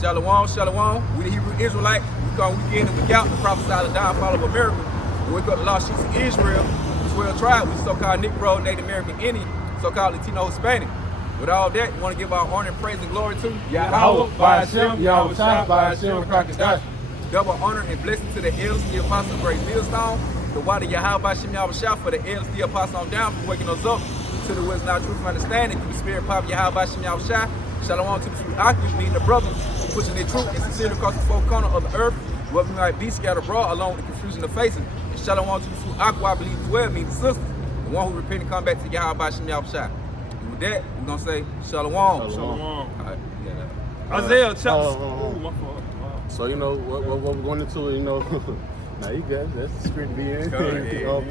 Shalom, shalom. We the Hebrew Israelite. We go week in and week out to prophesy the downfall of America. We wake up the lost sheep of Israel, the 12 tribes, we so-called Negro, Native American Indian, so-called Latino, Hispanic. With all that, we want to give our honor and praise and glory to Yahweh, by Hashem, Yahweh Shai, by Hashem, Rakakadash. Double honor and blessing to the elders, the apostle, great millstone, the water Yahweh by Hashem, Yahweh Shai, for the elders, the apostle on down, for waking us up to the wisdom, our truth, and understanding, through the spirit, power, Yahweh by Hashem, Yahweh Shai. Shalom to the few Akis, meaning the brothers, pushing their truth and sincerely across the four corners of the earth, wherever we might be scattered abroad, along with the confusion of facing. And shalom to the few Akwa, I believe as well, meaning the sisters, the one who repent and come back to Yahweh by Hashem, Yahweh Shai. And with that, we're going to say shalom. Shalom. All right, yeah. Isaiah chapter. So, you know, what we're going into, you know, now you guys, that's the script to be in.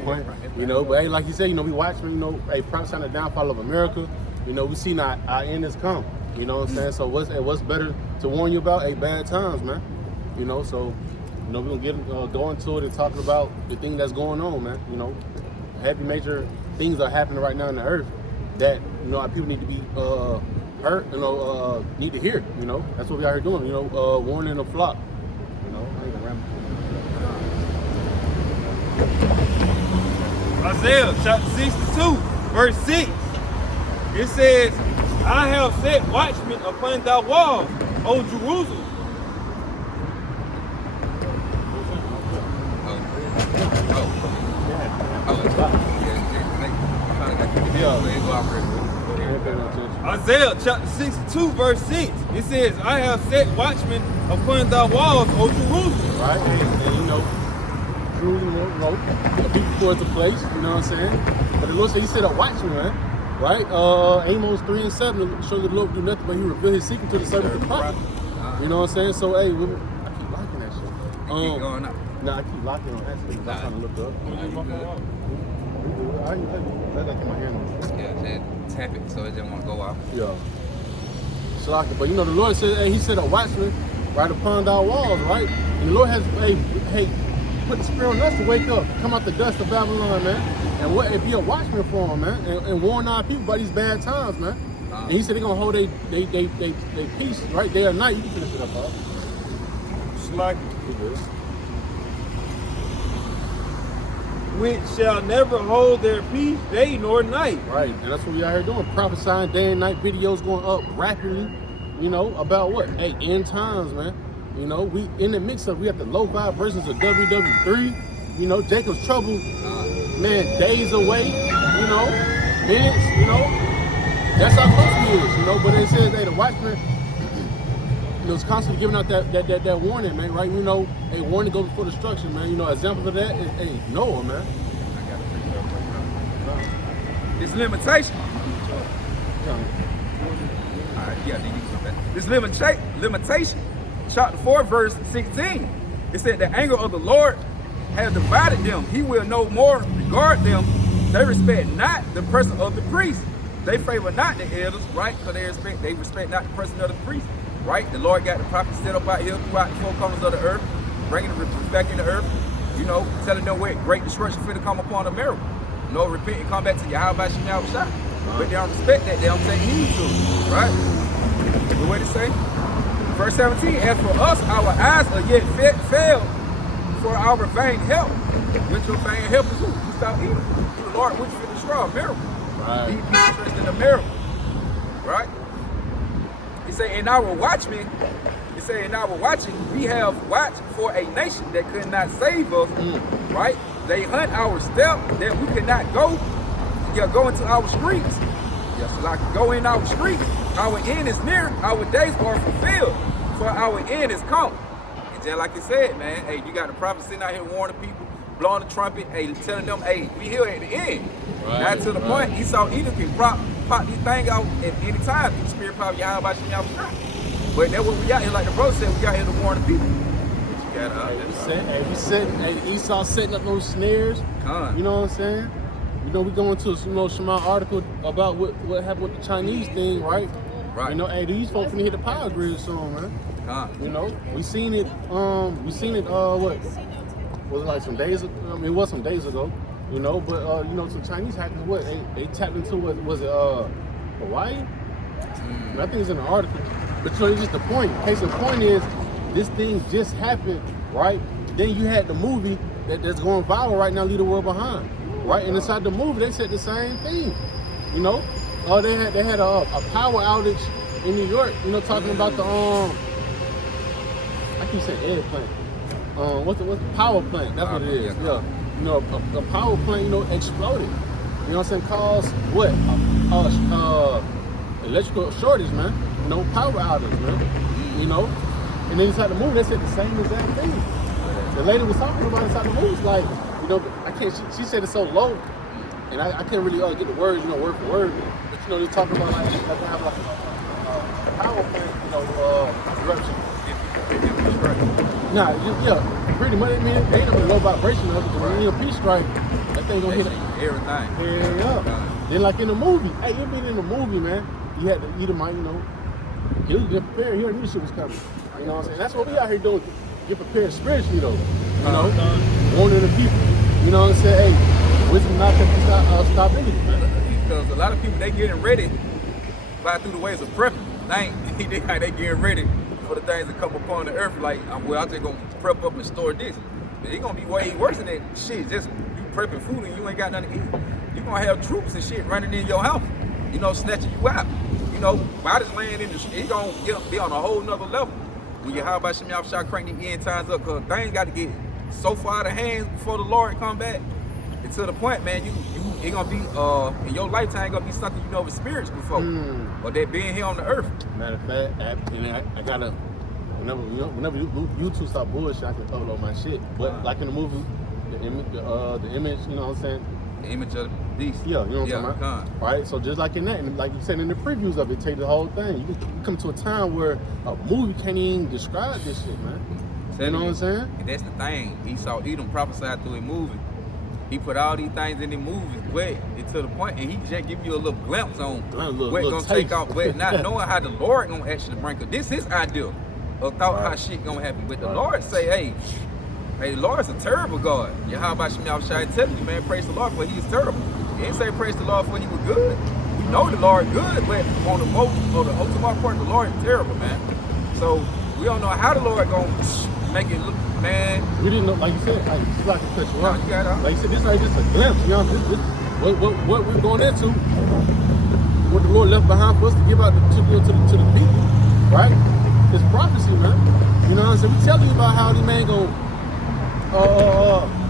Point. You know, but hey, like you said, you know, we watching, you know, a prophesying the downfall of America. You know, we seen our end has come. You know what I'm saying? So what's better to warn you about? Bad times, man. You know, so, you know, we're going to go into it and talking about the thing that's going on, man. You know, heavy major things are happening right now in the earth that, you know, our people need to be heard, you know, need to hear, you know. That's what we are here doing, you know, warning the flock. You know, I ain't gonna ramble. Isaiah chapter 62, verse 6. It says, I have set watchmen upon thy walls, O Jerusalem. Isaiah chapter 62, verse 6. It says, I have set watchmen upon thy walls, O Jerusalem. Right, and you know, Jerusalem, you know, people towards the place, you know what I'm saying? But the Lord said he said a watchman, man. Right? Amos 3:7 shows the Lord do nothing but he reveal his secret to the servant of the prophet. You know what I'm saying? So hey, I keep locking that shit. Keep going up. Nah, I keep locking on that shit because I'm trying to look up. I got my hand on. Yeah, just tap it so it doesn't want to go off. Yeah. So but you know the Lord said, hey, he said a watchman right upon thy walls, right? And the Lord has hey, put the spirit on us to wake up, come out the dust of Babylon, man. And be a watchman for them, man, and warn our people about these bad times, man. And he said they're gonna hold they peace, right, day or night. You can finish it up, huh? Like, which shall never hold their peace day nor night. Right, and that's what we out here doing, prophesying day and night, videos going up rapidly, you know, about what? Hey, end times, man. You know, we in the mix of, we have the low vibrations of WW3, you know, Jacob's Trouble, man, days away, you know, minutes, you know, that's how close he is, you know, but it says, hey, the watchman, you know, it's constantly giving out that warning, man, right? You know, a warning to go before destruction, man. You know, example of that is, hey, Noah, man. This limitation. Alright, yeah, then you come back. This limitation, chapter 4, verse 16. It said, the anger of the Lord has divided them. He will no more regard them. They respect not the person of the priest. They favor not the elders, right? Because they respect not the person of the priest, right? The Lord got the prophets set up out here throughout the four corners of the earth, bringing the back in the earth, you know, telling them where great destruction for to come upon America. You know, repent and come back to Yahweh by Hashem, Yahweh Shai. But they don't respect that. They don't take heed to it, right? But what it say? Verse 17, as for us, our eyes are yet failed for our vain help. Which your vain help is who? You stop evil. You the Lord, which will destroy America. Right. Be interest in America. Right? He say, in our watchmen, we have watched for a nation that could not save us. Right? They hunt our step that we could not go into our streets. Yes, like go in our streets. Our end is near, our days are fulfilled, for our end is come. And just like you said, man, hey, you got the prophet sitting out here warning people, blowing the trumpet, hey, telling them, hey, we here at the end. Right, now to the point, he saw either can pop these things out at any time through the spirit power Yahweh by Hashem, Yahweh Shai. But that's what we got here, like the brother said, we got here to warn the people. We Esau setting up those snares. You know what I'm saying? You know, we going to a Shema article about what happened with the Chinese thing, right? Right. You know, hey, these folks finna hit the power grid soon, man. You know, we seen it. What was it like some days ago? I mean, it was some days ago. You know, but you know, some Chinese hackers, they tapped into was it Hawaii? I think it's in the article. But you know, it's just the point. Case in point is, this thing just happened, right? Then you had the movie that's going viral right now, Leave the World Behind, right? And inside the movie, they said the same thing, you know? They had a power outage in New York, you know, talking about the I keep saying air plant. What's the power plant? That's what it is. Yeah. You know, a power plant, you know, exploded. You know what I'm saying? Caused what? Electrical shortage, man. You know, power outage, man. You know? And then inside the movie, they said the same exact thing. The lady was talking about inside the movie, like, you know, I can't, she said it so low, and I can't really get the words, you know, word for word. But, you know, they're talking about, like, they have, like, a power plant, you know, eruption. Nah, yeah, pretty much. I mean, they ain't no low vibration of it. When you EMP strike, that thing gonna hit everything. Yeah. Then, like in the movie, hey, you been in the movie, man. You had to either might, you know, he was get prepared. He already knew shit was coming. You know what I'm saying? That's what we out here doing. Get prepared spiritually, though. You know, warning the people. You know what I'm saying? Hey, wisdom not to stop anything, man. Because a lot of people, they getting ready by through the ways of prepping. They getting ready for the things that come upon the earth. Like, I'm just gonna prep up and store this. But it's gonna be way worse than that shit. Just you prepping food and you ain't got nothing to eat. You gonna have troops and shit running in your house, you know, snatching you out. You know, bodies laying in the street. It's gonna be on a whole nother level. When you how about Shimmy off shot crank the end times up, cause things got to get so far out of hands before the Lord come back. And to the point, man, it gonna be in your lifetime gonna be something you never experienced before, or that being here on the earth. Matter of fact, I gotta whenever you two stop bullshit, I can upload my shit. But like in the movie, the image, you know what I'm saying? The image of the beast. Yeah, you know what I'm talking about? Right? So just like in that, and like you said in the previews of it, take the whole thing. You come to a time where a movie can't even describe this shit, man. You know what I'm saying? And that's the thing. He saw Edom prophesied through a movie. He put all these things in the movies, but it's to the point, and he just give you a little glimpse on what's gonna take off, but not knowing how the Lord gonna actually bring it. This is his idea of thought how shit gonna happen. But the Lord say, hey, the Lord's a terrible God. Yeah, how about Shimmy Shai telling you, man, praise the Lord for he's terrible. He didn't say praise the Lord for he was good. We know the Lord good, but on the ultimate part, the Lord is terrible, man. So we don't know how the Lord gonna make it look, man. We didn't know, like you said, like you cut you off. Like you said, this ain't just a glimpse, you know. What we're going into, what the Lord left behind for us to give out to the people, right? It's prophecy, man. You know what I'm saying? We telling you about how the man gonna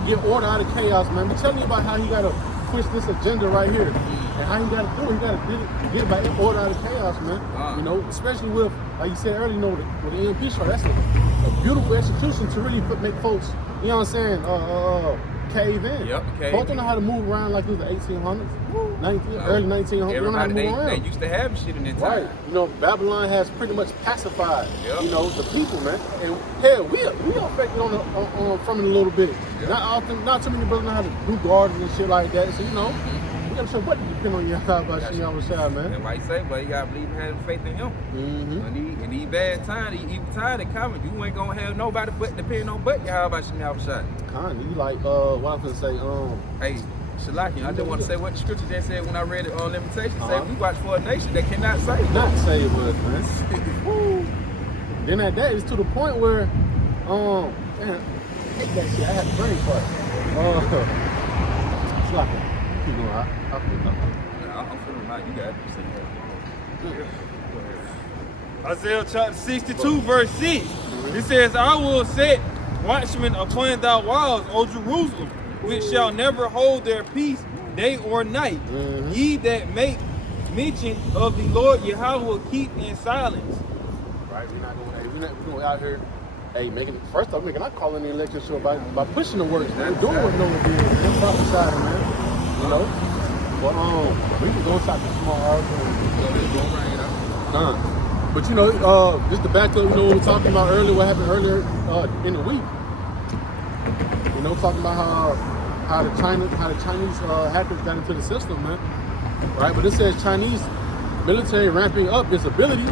get order out of chaos, man. We telling you about how he gotta push this agenda right here, and how he gotta do it. He gotta get by order out of chaos, man. You know, especially with, like you said earlier, you know, with the EMP strike, that's a beautiful execution to really make folks, you know what I'm saying, cave in. Yep, folks don't know how to move around like it was the 1800s, early 1900s. They don't know how to move around. They used to have shit in that time. Right. You know, Babylon has pretty much pacified, you know, the people, man. And hell, we affected from it a little bit. Not too many brothers know how to do gardens and shit like that. So, you know, you gotta show what to depend on your God by Shimmy Shai, man. That's why you say, but you gotta believe in having faith in him. In these bad times, these evil times that coming, you ain't gonna have nobody but depending on but your by Shimmy Shai. Kinda, you like what I'm gonna say, hey, Shalaki, I just want to say what the scripture just said when I read it on Limitations. Say we watch for a nation that cannot save. Not save us, man. Then at that, it's to the point where, damn, I hate that shit. I had a brain fart. Shalaki. Keep going. I feel nothing. I'm feeling like you got it. Isaiah chapter 62, verse 6. It says, I will set watchmen upon thy walls, O Jerusalem, which shall never hold their peace day or night. Ye that make mention of the Lord Yahweh will keep in silence. Right, we're going out here, first off, making our calling the election show by pushing the works, man. Doing what no one did, man. Prophesying, man. You know? But we can go inside the small article and but you know, just to back up, you know, what we were talking about earlier, what happened earlier in the week. You know, talking about how the Chinese hackers got into the system, man. Right? But it says Chinese military ramping up its ability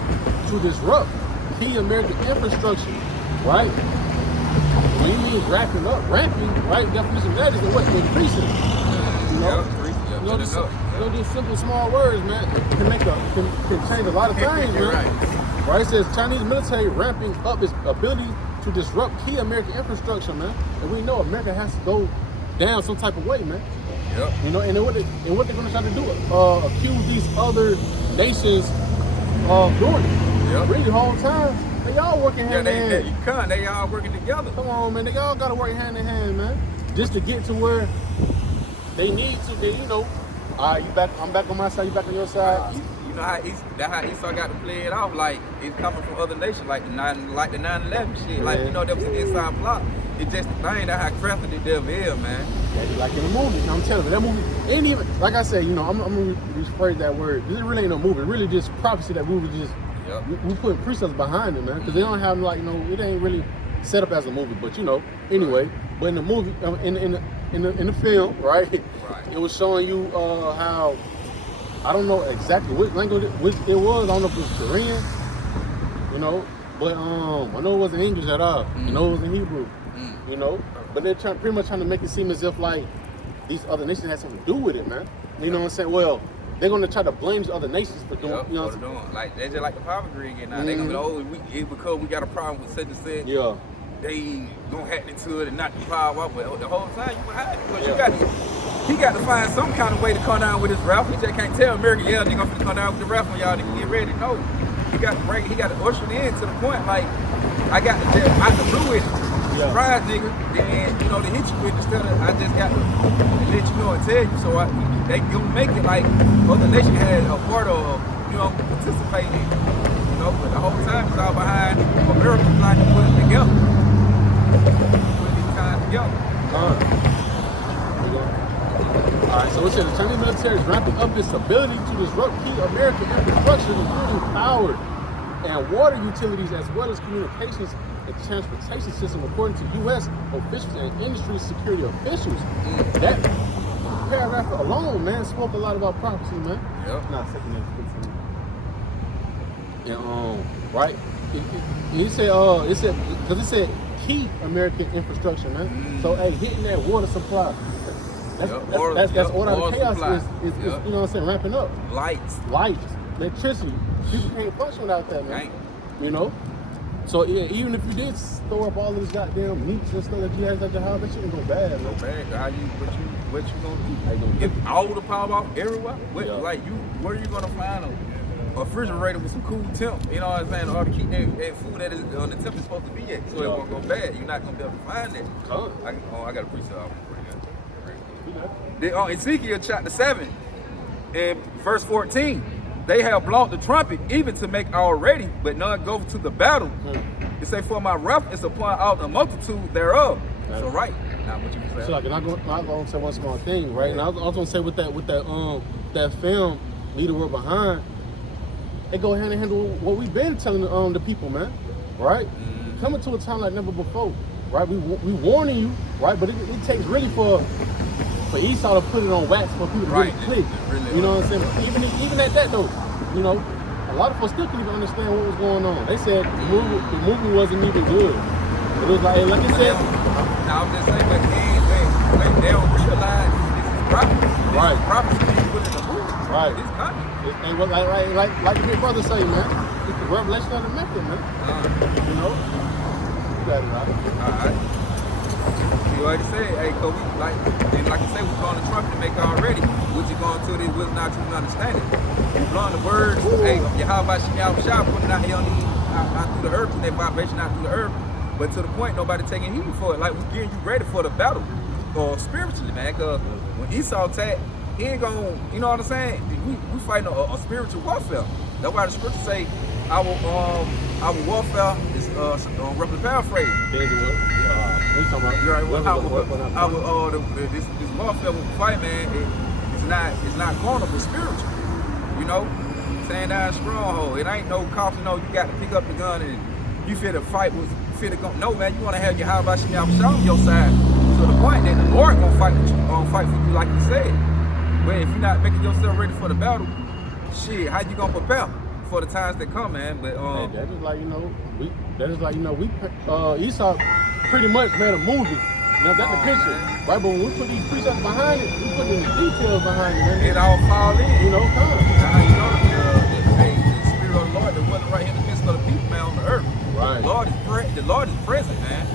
to disrupt key American infrastructure. Right? When you mean ramping, right? Definition of that is what? Increasing. You know? These simple small words, man, can change a lot of things, man. Right. Right? It says Chinese military ramping up its ability to disrupt key American infrastructure, man. And we know America has to go down some type of way, man. Yep. You know, and what they're gonna try to do, accuse these other nations of doing it. Yep. Really, the whole time, they all working hand in hand. They all working together. Come on, man. They all gotta work hand in hand, man. Just to get to where they need to be, you know. All right, you back, I'm back on my side, you back on your side. You know how Esau got to play it off, like it's coming from other nations, like the 9/11 shit. Yeah. Like, you know, that was an inside plot. It's just the thing that how crafty the devil is, man. Yeah, like in the movie, I'm telling you, that movie ain't even, like I said, you know, I'm gonna rephrase that word. This really ain't no movie. It's really just prophecy that we were just, Yep. we put precepts behind it, man. Because they don't have, like, you know, it ain't really set up as a movie, but you know, anyway. But in the movie, in the film, right? It was showing you how, I don't know exactly which language it was. I don't know if it was Korean, you know, but I know it wasn't English at all. You know, it was in Hebrew, you know. But they're pretty much trying to make it seem as if like these other nations had something to do with it, man. You know what I'm saying? Well, they're gonna try to blame these other nations for doing, you know what I'm saying? Like they just like the power grid again now. They gonna be because we got a problem with such and such. Yeah. They gonna hack into it and knock the power off, but the whole time you behind it. Because he got to find some kind of way to come down with his rap. He just can't tell America, yeah, they're gonna come down with the rap on y'all, they can get ready. No. He got to usher it in to the point, like, I got to just out the blue with it. Surprise, nigga. Then, you know, to hit you with instead of, I just got to let you know and tell you. So they gonna make it like other nation had a part of, you know, participating in it. You know, but the whole time it's all behind America trying to put it together. Put these times together. Alright, so it says the Chinese military is ramping up its ability to disrupt key American infrastructure, including power and water utilities, as well as communications and transportation system, according to U.S. officials and industry security officials. That paragraph alone, man, spoke a lot about prophecy, man. Yep. Not second and 15. And right? It said because it said key American infrastructure, man. So hey, hitting that water supply. That's order of chaos is you know what I'm saying, ramping up. Lights, electricity. People can't function without that, man. You know? So yeah, even if you did store up all of this goddamn meats and stuff that you had at your house, that shouldn't go bad, man. What you gonna do? If all the power off everywhere, where are you gonna find a refrigerator with some cool temp, you know what I'm saying, or to keep that food that is on the temp is supposed to be at, so it won't go bad. You're not gonna be able to find that. I got a preset off for you. Ezekiel chapter 7 and verse 14, they have blown the trumpet even to make all ready, but none go to the battle. It say, for my wrath is upon all the multitude thereof. So right now, what you say? So like, and I'm gonna say one small thing, right? And I was gonna say with that film, Lead the World Behind, they go hand in hand with what we've been telling the people, man. Right? Coming to a time like never before, right? We warning you, right? But it takes really for Esau to put it on wax for people to really click. You know what I'm saying? Even at that though, you know, a lot of folks still couldn't even understand what was going on. They said the movie wasn't even good. It was like I said. Now I'm just saying, but they don't realize this is prophecy. Right. Prophecy is put in the movie. Right. It's coming. And what like the big brother say, man, it's the revelation of the method, man. You know? You got it right. Alright. You already said, hey, cause we like you say, we're blowing the trumpet to make already. What you going to this will not to understand it. You blowing the words, hey, Yahweh Shah putting it out here on out through the earth, and that vibration out through the earth. But to the point, nobody taking heed for it. Like, we're getting you ready for the battle, or spiritually, man. Cause when Esau attacked, he ain't gonna, you know what I'm saying? We fighting a spiritual warfare. That's why the scripture say our warfare is roughly paraphrased. What you talking about? This warfare we fight, man, it's not carnal, but spiritual. You know, saying down stronghold. It ain't no cost. You know, you got to pick up the gun and you feel the fight was go. No, man, you want to have your Yahweh Shah on your side. To the point that the Lord gonna fight with you, fight for you, like you said. But if you're not making yourself ready for the battle, shit, how you gonna prepare for the times that come, man? But that is like, Esau pretty much made a movie. You know, got the picture, right? But when we put these precepts behind it, we put the details behind it, man. It all fall in. You know, come. Now, you know, the spirit of the Lord that wasn't right in the midst of the Right. The Lord is present, man.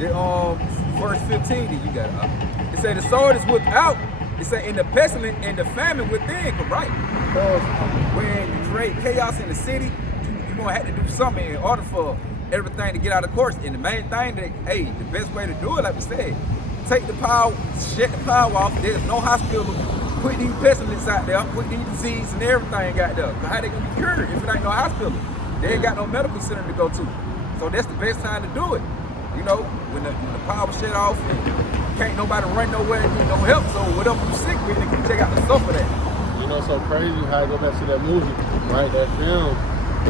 The verse 15 that you got up. It said the sword is without. It said in the pestilence and the famine within. Right? Because when you create chaos in the city, you're gonna have to do something in order for everything to get out of course. And the main thing that, hey, the best way to do it, like we said, take the power, shut the power off. There's no hospital. Put these pestilence out there, put these disease and everything out there. Cause how they gonna be cured if it ain't no hospital? They ain't got no medical center to go to. So that's the best time to do it. You know, when the power shut off and can't nobody run nowhere and need no help. So whatever you sick with, you can check out the stuff for that. You know, so crazy how I go back to that movie, right? That film,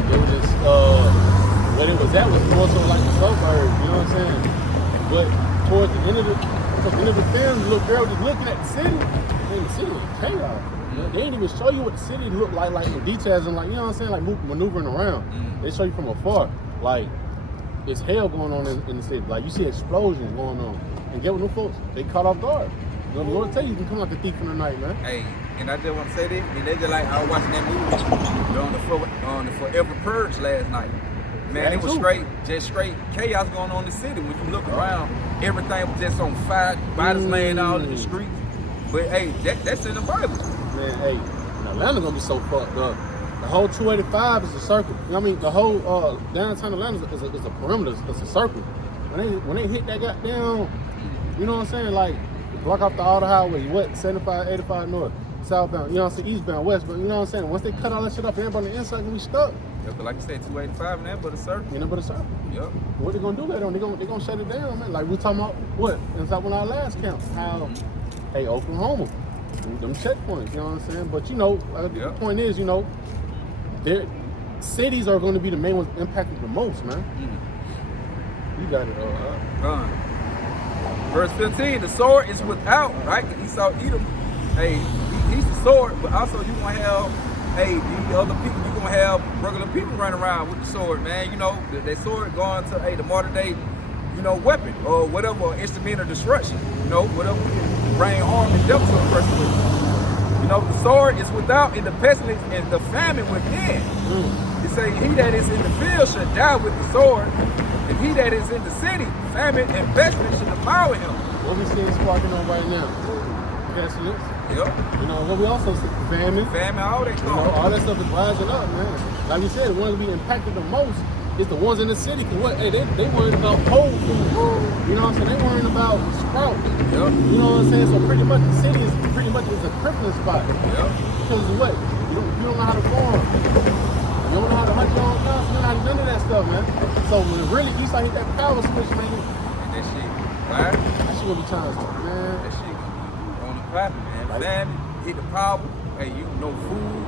it was just, what it was at was more so like the suburbs, you know what I'm saying? But towards the end of the film, the little girl just looking at the city, and the city was chaos. They didn't even show you what the city looked like in details and like, you know what I'm saying, like maneuvering around. They show you from afar, like it's hell going on in the city. Like you see explosions going on, and get with them folks, they caught off guard. You know, the Lord tell you can come like a thief in the night, man. Hey, and I just want to say this, and they just like I was watching that movie on the Forever Purge last night. Man, it was straight chaos going on in the city. When you look around, everything was just on fire, bodies laying out in the streets. But hey, that's in the Bible. Man, hey, Atlanta gonna be so fucked up. The whole 285 is a circle. You know what I mean? The whole downtown Atlanta is a perimeter. It's a circle. When they hit that goddamn, you know what I'm saying? Like block off all the highways. What 75, 85 north, southbound. You know what I'm saying? Eastbound, westbound. You know what I'm saying? Once they cut all that shit up, everybody on the inside gonna be stuck. Yeah, but like you said, 285 and that but a circle. You know, but a circle. Yep. What they gonna do later on? They gonna shut it down, man. Like we talking about what? It's like when our last count. How? Hey, Oklahoma. Them checkpoints, you know what I'm saying? But you know, the point is, you know, their cities are going to be the main ones impacted the most, man. You got it all. Verse 15, the sword is without, right? Esau Edom, hey, he's the sword, but also you gonna have, hey, the other people, you gonna have regular people running around with the sword, man. You know, that sword going to, hey, the modern day, you know, weapon or whatever instrument of destruction, you know, whatever bring harm and death to a person with. You know, the sword is without, and the pestilence and the famine within. It say, he that is in the field should die with the sword, and he that is in the city, famine and pestilence should devour him. What we seeing sparking on right now? Pestilence. Yep. You know, what we also see, famine. Famine, all that stuff. You know, all that stuff is rising up, man. Like you said, the ones that be impacted the most is the ones in the city. Cause what? Hey, they worried about cold food. You know what I'm saying? They worrying about sprouts. Yep. You know what I'm saying? So pretty much the city is pretty much a crippling spot. Yep. Because what? You don't know how to farm. You don't know how to hunt your own house. You don't know how to do none of that stuff, man. So when really Esau hit that power switch, man. And that shit, right? That shit gonna be times, man. That shit gonna be on the popping, man. Right. Famine, hit the power. Hey, you know, food,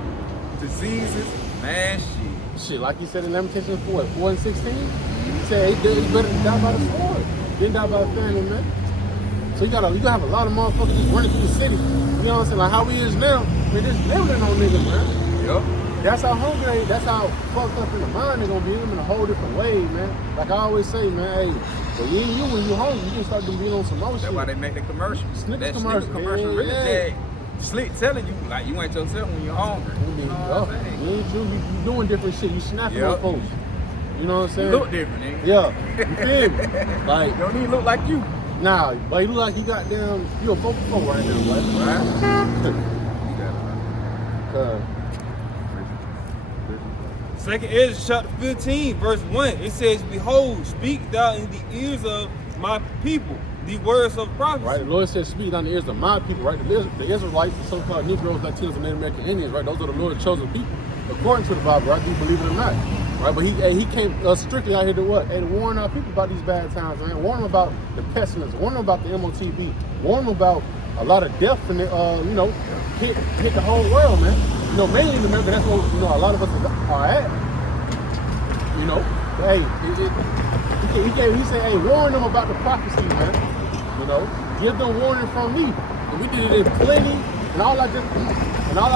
diseases, man, shit. Shit, like you said in Lamentations 4 and 16, he said it's better to die by the sword than die by the famine, man. So you gotta have a lot of motherfuckers just running through the city. You know what I'm saying? Like how we is now, man, just living on niggas, man. Yep. That's how hungry, that's how fucked up in the mind they're gonna be in a whole different way, man. Like I always say, man, hey, but when you hungry, you can start to be on some more shit. That's why they make the commercials. Snickers that commercial, commercial really yeah. Slick telling you, like, you ain't yourself when you're hungry. You know what I'm saying? You ain't you doing different shit. You snapping on folks. You know what I'm saying? You look different, nigga. Yeah. You feel me? Like, you don't even look like you. Nah, but you look like you got down, you a 4 right now, boy. Right? Second Ezra chapter 15, verse 1, it says, behold, speak thou in the ears of my people the words of prophecy. Right, the Lord says, speak down the ears of my people, right? The Israelites, the so-called Negroes, Latinos, and Native American Indians, right? Those are the Lord's chosen people, according to the Bible, right? Do you believe it or not? Right, but he came strictly out here to what? Hey, to warn our people about these bad times, man. Warn them about the pestilence. Warn them about the MOTV. Warn them about a lot of death and you know, hit the whole world, man. You know, mainly in America, that's what, you know, a lot of us are at. You know, but hey, he said, hey, warn them about the prophecy, man. You know, give them warning from me. And we did it in plenty, and all our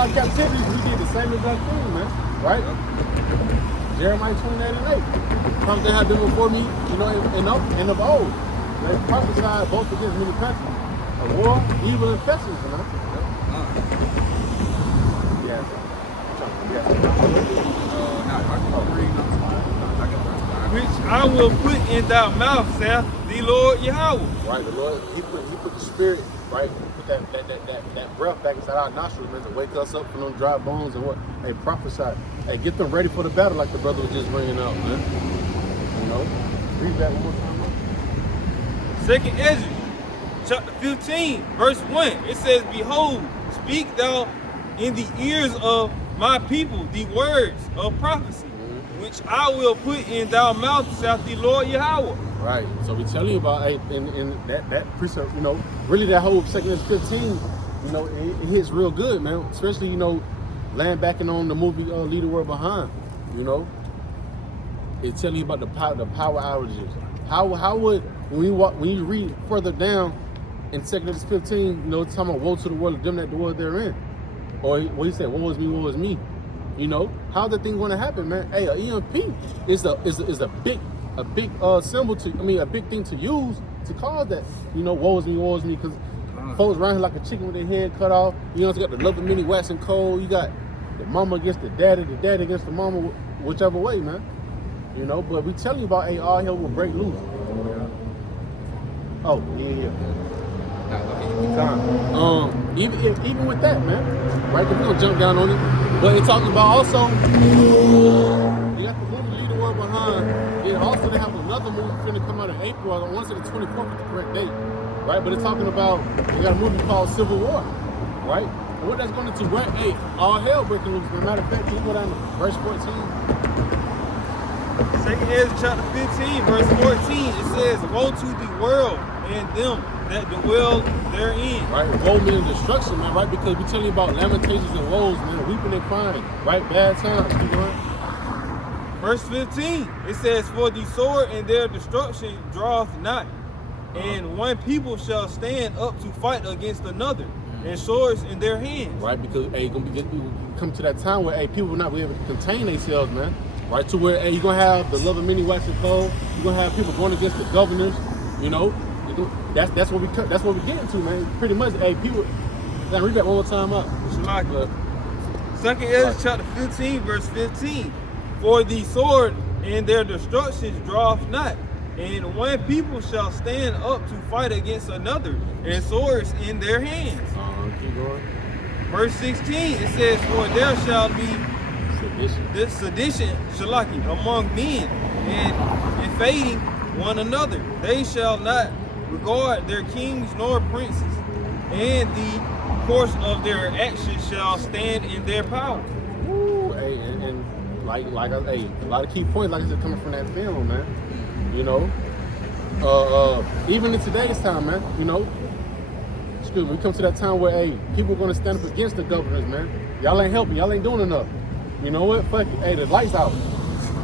captivities, we did the same exact thing, man. Right? Jeremiah 28:8. Come to have been before me, you know, and of old. They prophesied both against many countries, a war, evil, and pestilence, man. which I will put in thy mouth, saith the Lord Yahweh. Right, the Lord, he put the spirit, right? He put that breath back inside our nostrils, man, to wake us up from them dry bones and what? Hey, prophesy. Hey, get them ready for the battle like the brother was just bringing out, man. You know? Read that one more time, man. Second Ezra, chapter 15, verse 1. It says, Behold, speak thou in the ears of my people the words of prophecy, which I will put in thy mouth, saith the Lord Yahweh. Right. So we telling you about in that precept, you know, really that whole 2 Ezra 15, you know, it hits real good, man. Especially, you know, land backing on the movie Leave the World Behind, you know. It's telling you about the power outages. How would when you read further down in 2 Ezra 15, you know, it's talking about woe to the world of them that the world they're in. Or what he said, woe is me. You know, how's that thing going to happen, man? Hey, a EMP is a big symbol to, a big thing to use to cause that. You know, woe is me, because folks around here like a chicken with their head cut off. You know, you got the love of many waxing cold. You got the mama against the daddy against the mama, whichever way, man. You know, but we telling you about all hell will break loose. Oh, yeah. Even with that, man, right? We're gonna jump down on it, but it's talking about also. You got the movie Leave the World Behind. Then also they have another movie finna come out in April. I want to say the 24th is the correct date, right? But it's talking about we got a movie called Civil War, right? And what that's going to do, right? Hey, all hell breaking loose. As a matter of fact, can you go down to verse 14? 2 Ezra chapter 15, verse 14. It says, Woe to the world and them that dwell therein. Right, woe means destruction, man, right? Because we telling you about lamentations and woes, man, weeping and crying, right? Bad times. Keep going. Verse 15, it says, For the sword and their destruction draweth not, and one people shall stand up to fight against another, and swords in their hands. Right, because hey, come to that time where people will not be able to contain themselves, man. Right, to where you're gonna have the love of many waxing cold. You're gonna have people going against the governors. You know, that's what we're getting to, man. Pretty much, people. Now read that one more time up. Like 2 Ezra chapter 15, verse 15. For the sword and their destructions draweth not, and one people shall stand up to fight against another, and swords in their hands. Keep going. Verse 16, it says, For there shall be this sedition among men, and invading one another. They shall not regard their kings nor princes, and the course of their actions shall stand in their power. Ooh, hey, and like a lot of key points, like I said, coming from that film, man. You know, even in today's time, man. You know, we come to that time where people are gonna stand up against the governors, man. Y'all ain't helping, y'all ain't doing enough. You know what? Fuck it. Hey, the lights out.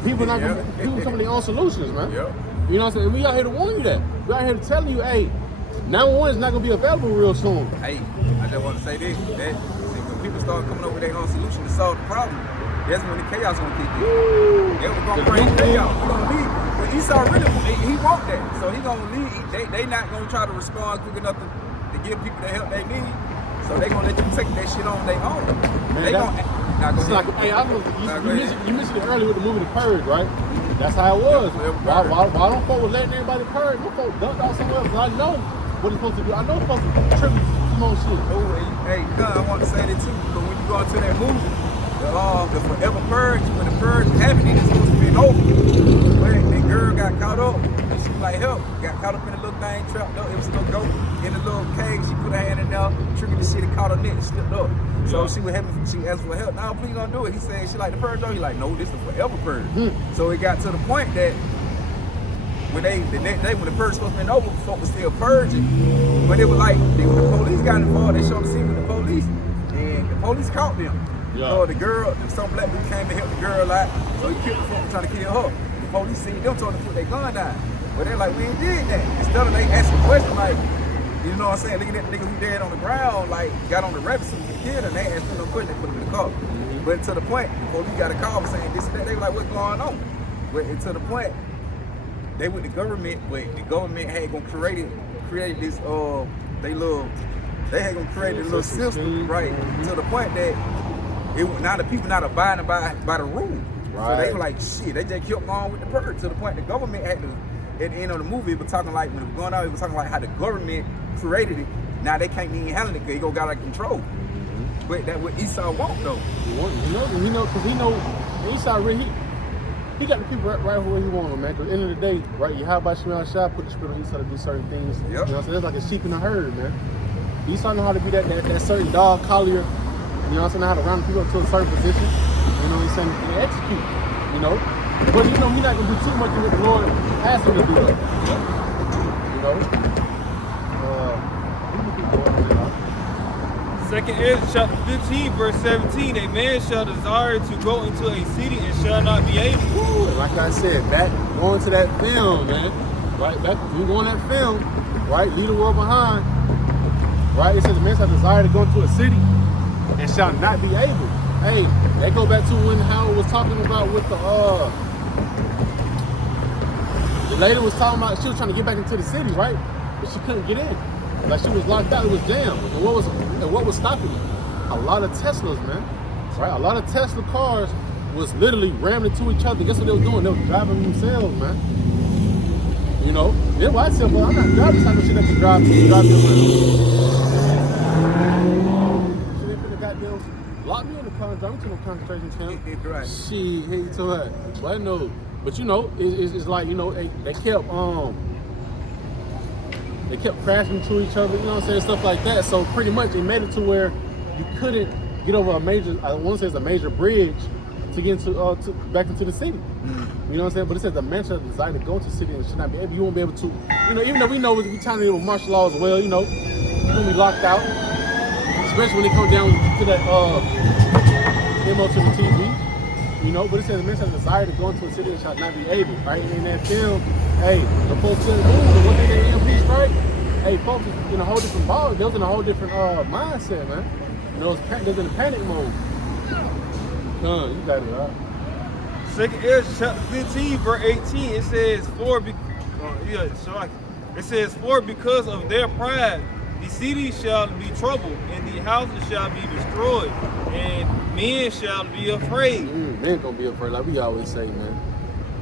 People not gonna people coming their own solutions, man. Yep. You know what I'm saying? We out here to warn you that. We out here to tell you, 911 is not gonna be available real soon. Hey, I just want to say this. That when people start coming up with their own solution to solve the problem, that's when the chaos gonna kick in. They was gonna bring chaos. We gonna need. But Esau really, he want that. So he gonna need. They not gonna try to respond quick enough to give people the help they need. So they gonna let you take that shit on their own. Man, they gonna. It's like, you mentioned it earlier with the movie The Purge, right? That's how it was. Why don't folks letting everybody purge? Them folks dumped out somewhere else. I know what it's supposed to do. I know it's supposed to tribute some more shit. Oh, hey, I want to say that too. But when you go into that movie, the Forever Purge, when the purge happened, it's supposed to be over. But that girl got caught up, and she was like, help. Got caught up in a little thing, trapped up. It was a little goat in a little cage. She put her hand in there, triggered the shit, and caught her neck and slipped up. So she asked for help. Now, please gonna do it. He said, she like the purge, though? He like, no, this is the Forever Purge. So it got to the point that when the next day, when the purge supposed to be over, folk was still purging. But it was like, when the police got involved, they showed the scene with the police, and the police caught them. Yeah. So the girl, some black dude came to help the girl out, so he killed the folk trying to kill her. The police seen them, told them to put their gun down. But they're like, we ain't did that. Instead of they asking questions like, you know what I'm saying, looking at the nigga who dead on the ground, like, got on the rabbit suit and killed her, and they asked him no question, they put him in the car. But to the point, the police got a call saying this and that, they were like, what's going on? But to the point, they with the government, but the government had gonna create this they had gonna create a little system, right? To the point that now the people not abiding by the rule. So they were like, shit, they just kept going with the purge to the point the government had to, at the end of the movie, it was talking like, when it was going out, it was talking like how the government created it. Now they can't even handle it because it got out of control. But that's what Esau want though. Because Esau really, he got the people right where he want them, man. Because at the end of the day, right, Yahweh Shemel Shah put the spirit on Esau to do certain things. Yep. You know what I'm saying? It's like a sheep in a herd, man. Esau know how to be that certain dog collier. You know what I'm saying? Know how to round people up to a certain position. You know what I'm saying? And execute. You know? But you know, he's not going to do too much of what the Lord has him to do. You know? Second Ezra chapter 15, verse 17, a man shall desire to go into a city and shall not be able. Woo, like I said, going to that film, man. Right, you go on that film, right? Leave the world behind. Right? It says a man shall desire to go into a city and shall not be able. Hey, that go back to when Howard was talking about with the lady was talking about she was trying to get back into the city, right? But she couldn't get in. Like she was locked out, it was jammed. And what was stopping it? A lot of Teslas, man. Right? A lot of Tesla cars was literally ramming into each other. Guess what they were doing? They were driving themselves, man. You know? That's why I said, well, I'm not driving this type of shit that can drive me around. So they finna goddamn lock me in the car and drive me to no concentration camp. Right. Shit, hey, you tell her. But I know. But you know, it's like, you know, they kept crashing into each other, you know what I'm saying, stuff like that. So pretty much it made it to where you couldn't get over a major, I want to say it's a major bridge to get into back into the city. You know what I'm saying? But it says the man shall desire to go into the city and should not be able. You won't be able to, you know, even though we know we're trying to deal with martial law as well, you know, you're gonna be locked out. Especially when they come down to that demo to the TV. You know, but it says the man shall desire to go into a city and shall not be able, right? And in that film, hey, the folks said, ooh, what they EMP strike? Hey, folks was in a whole different ball. They was in a whole different mindset, man. You know, they was in a panic mode. You got it, right? Second Ezra chapter 15, verse 18, it says, for because of their pride, the city shall be troubled, and the houses shall be destroyed, and men shall be afraid. Men gonna be afraid, like we always say, man.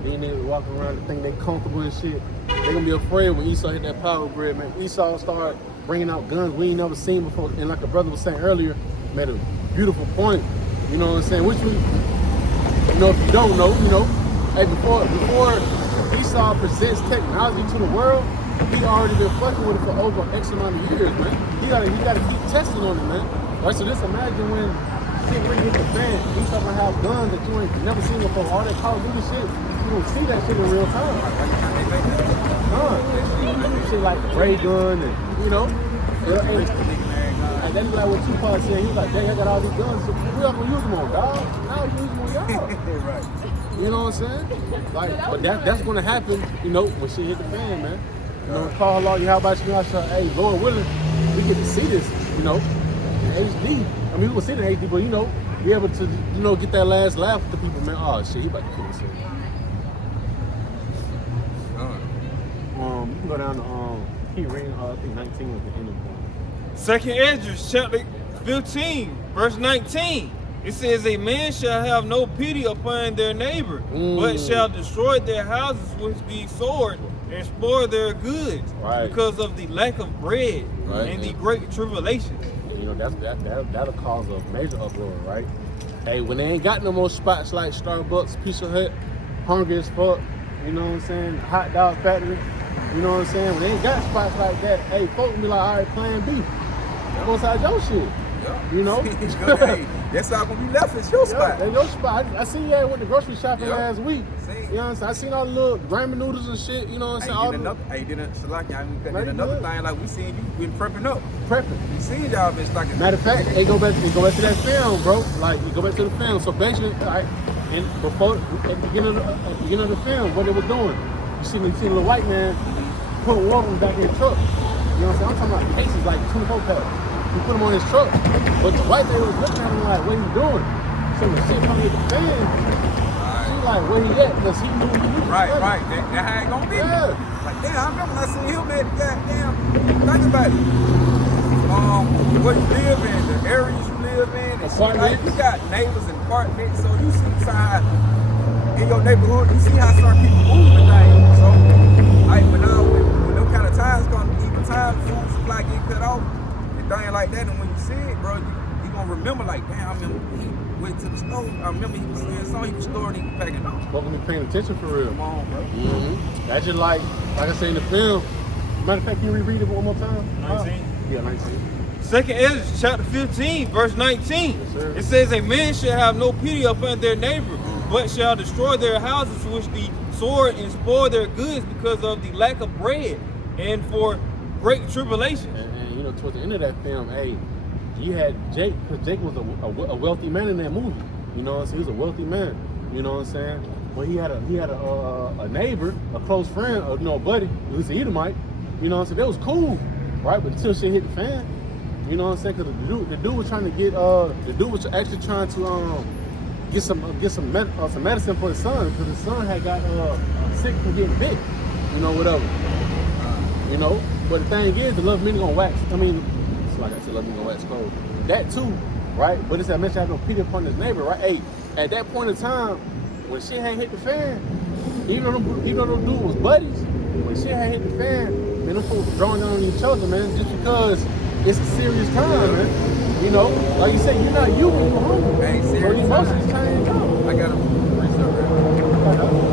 These niggas walking around and think they comfortable and shit. They gonna be afraid when Esau hit that power grid, man. Esau started bringing out guns we ain't never seen before. And like the brother was saying earlier, made a beautiful point. You know what I'm saying? Which we, you know, if you don't know, you know, hey, before Esau presents technology to the world, he already been fucking with it for over X amount of years, man. He gotta keep testing on it, man. Right, so just imagine when shit really hit the fan, he's talking about how guns that you ain't never seen before, all that Call of Duty shit, you don't see that shit in real time. Shit like Ray Gun and, you know, and that's like what Tupac said. He was like, dang, I got all these guns, so we not gonna use them on dog. Now we use them on y'all. Right. You know what I'm saying? Like, but that's gonna happen, you know, when shit hit the fan, man. You know, call Allah, how about you? Hey, Lord willing, we get to see this, you know, in HD. I mean, we will see it in HD, but you know, be able to, you know, get that last laugh with the people, man. Oh shit, he about to kill himself. You can go down to he ran I think 19 was the end of the point. Second Ezra chapter 15, verse 19. It says, a man shall have no pity upon their neighbor, but shall destroy their houses with the sword and spoil their goods, because of the lack of bread and the great tribulation. You know, that'll cause a major uproar, right? Hey, when they ain't got no more spots like Starbucks, Pizza Hut, hungry as fuck, you know what I'm saying, hot dog factory, you know what I'm saying? When they ain't got spots like that, hey, folks be like, all right, plan B. Go inside your shit. You know? Hey, that's all gonna be left. It's your spot. That's your spot. I seen you went to grocery shopping last week. You know what I'm saying? I seen all the little ramen noodles and shit. You know what I'm saying? Did another thing like we seen you been prepping up. We seen y'all been stocking. Matter of fact, they go back to that film, bro. Like you go back to the film. So basically, and before at the beginning of the film, what they were doing, you see the little white man putting water back in his truck. You know what I'm saying? I'm talking about cases like 24 packs. He put him on his truck, but the white lady was looking at him like, what he doing? So when shit come hit the fan, she like, where he at? Because he knew he was Right. That's how it gonna be. Yeah. Like, damn, I remember when I seen him at the goddamn, think about it. Where you live in, the areas you live in, and shit, like, you got neighbors and apartments, so you see side in your neighborhood, you see how certain people move and things. So, like, when them kind of times come, even time food supply get cut off and things like that, and when you see it, bro, you gonna remember like, damn, I remember he went to the store. I remember he was in something, he was storing, he was packing up. Supposed to be paying attention for real. Come on, bro. That's just like I say in the film. Matter of fact, can you reread it one more time? 19. Yeah, 19. Second Ezra chapter 15, verse 19. Yes, sir. It says, a man shall have no pity upon their neighbor, but shall destroy their houses with the sword and spoil their goods because of the lack of bread and for great tribulation. And you know, towards the end of that film, hey, you had Jake, because Jake was a wealthy man in that movie. You know what I'm saying? He was a wealthy man. You know what I'm saying? But he had a neighbor, a close friend, a buddy, who was an Edomite. You know what I'm saying? That was cool, right? But until shit hit the fan, you know what I'm saying? Because the dude was trying to get, the dude was actually trying to get some medicine for his son, because his son had got sick from getting bit, you know, whatever. You know, but the thing is, the love many gonna wax. I mean, it's like I said, love many gonna wax cold. That too, right? But it's that mention have no pity upon his neighbor, right? Hey, at that point in time, when shit had hit the fan, even though them dudes was buddies, when shit had hit the fan, man, them folks were drawing down on each other, man, just because it's a serious time, man. You know, like you said, you're not you when you're home. Hey, So the serious emotions time. change out. I got a research.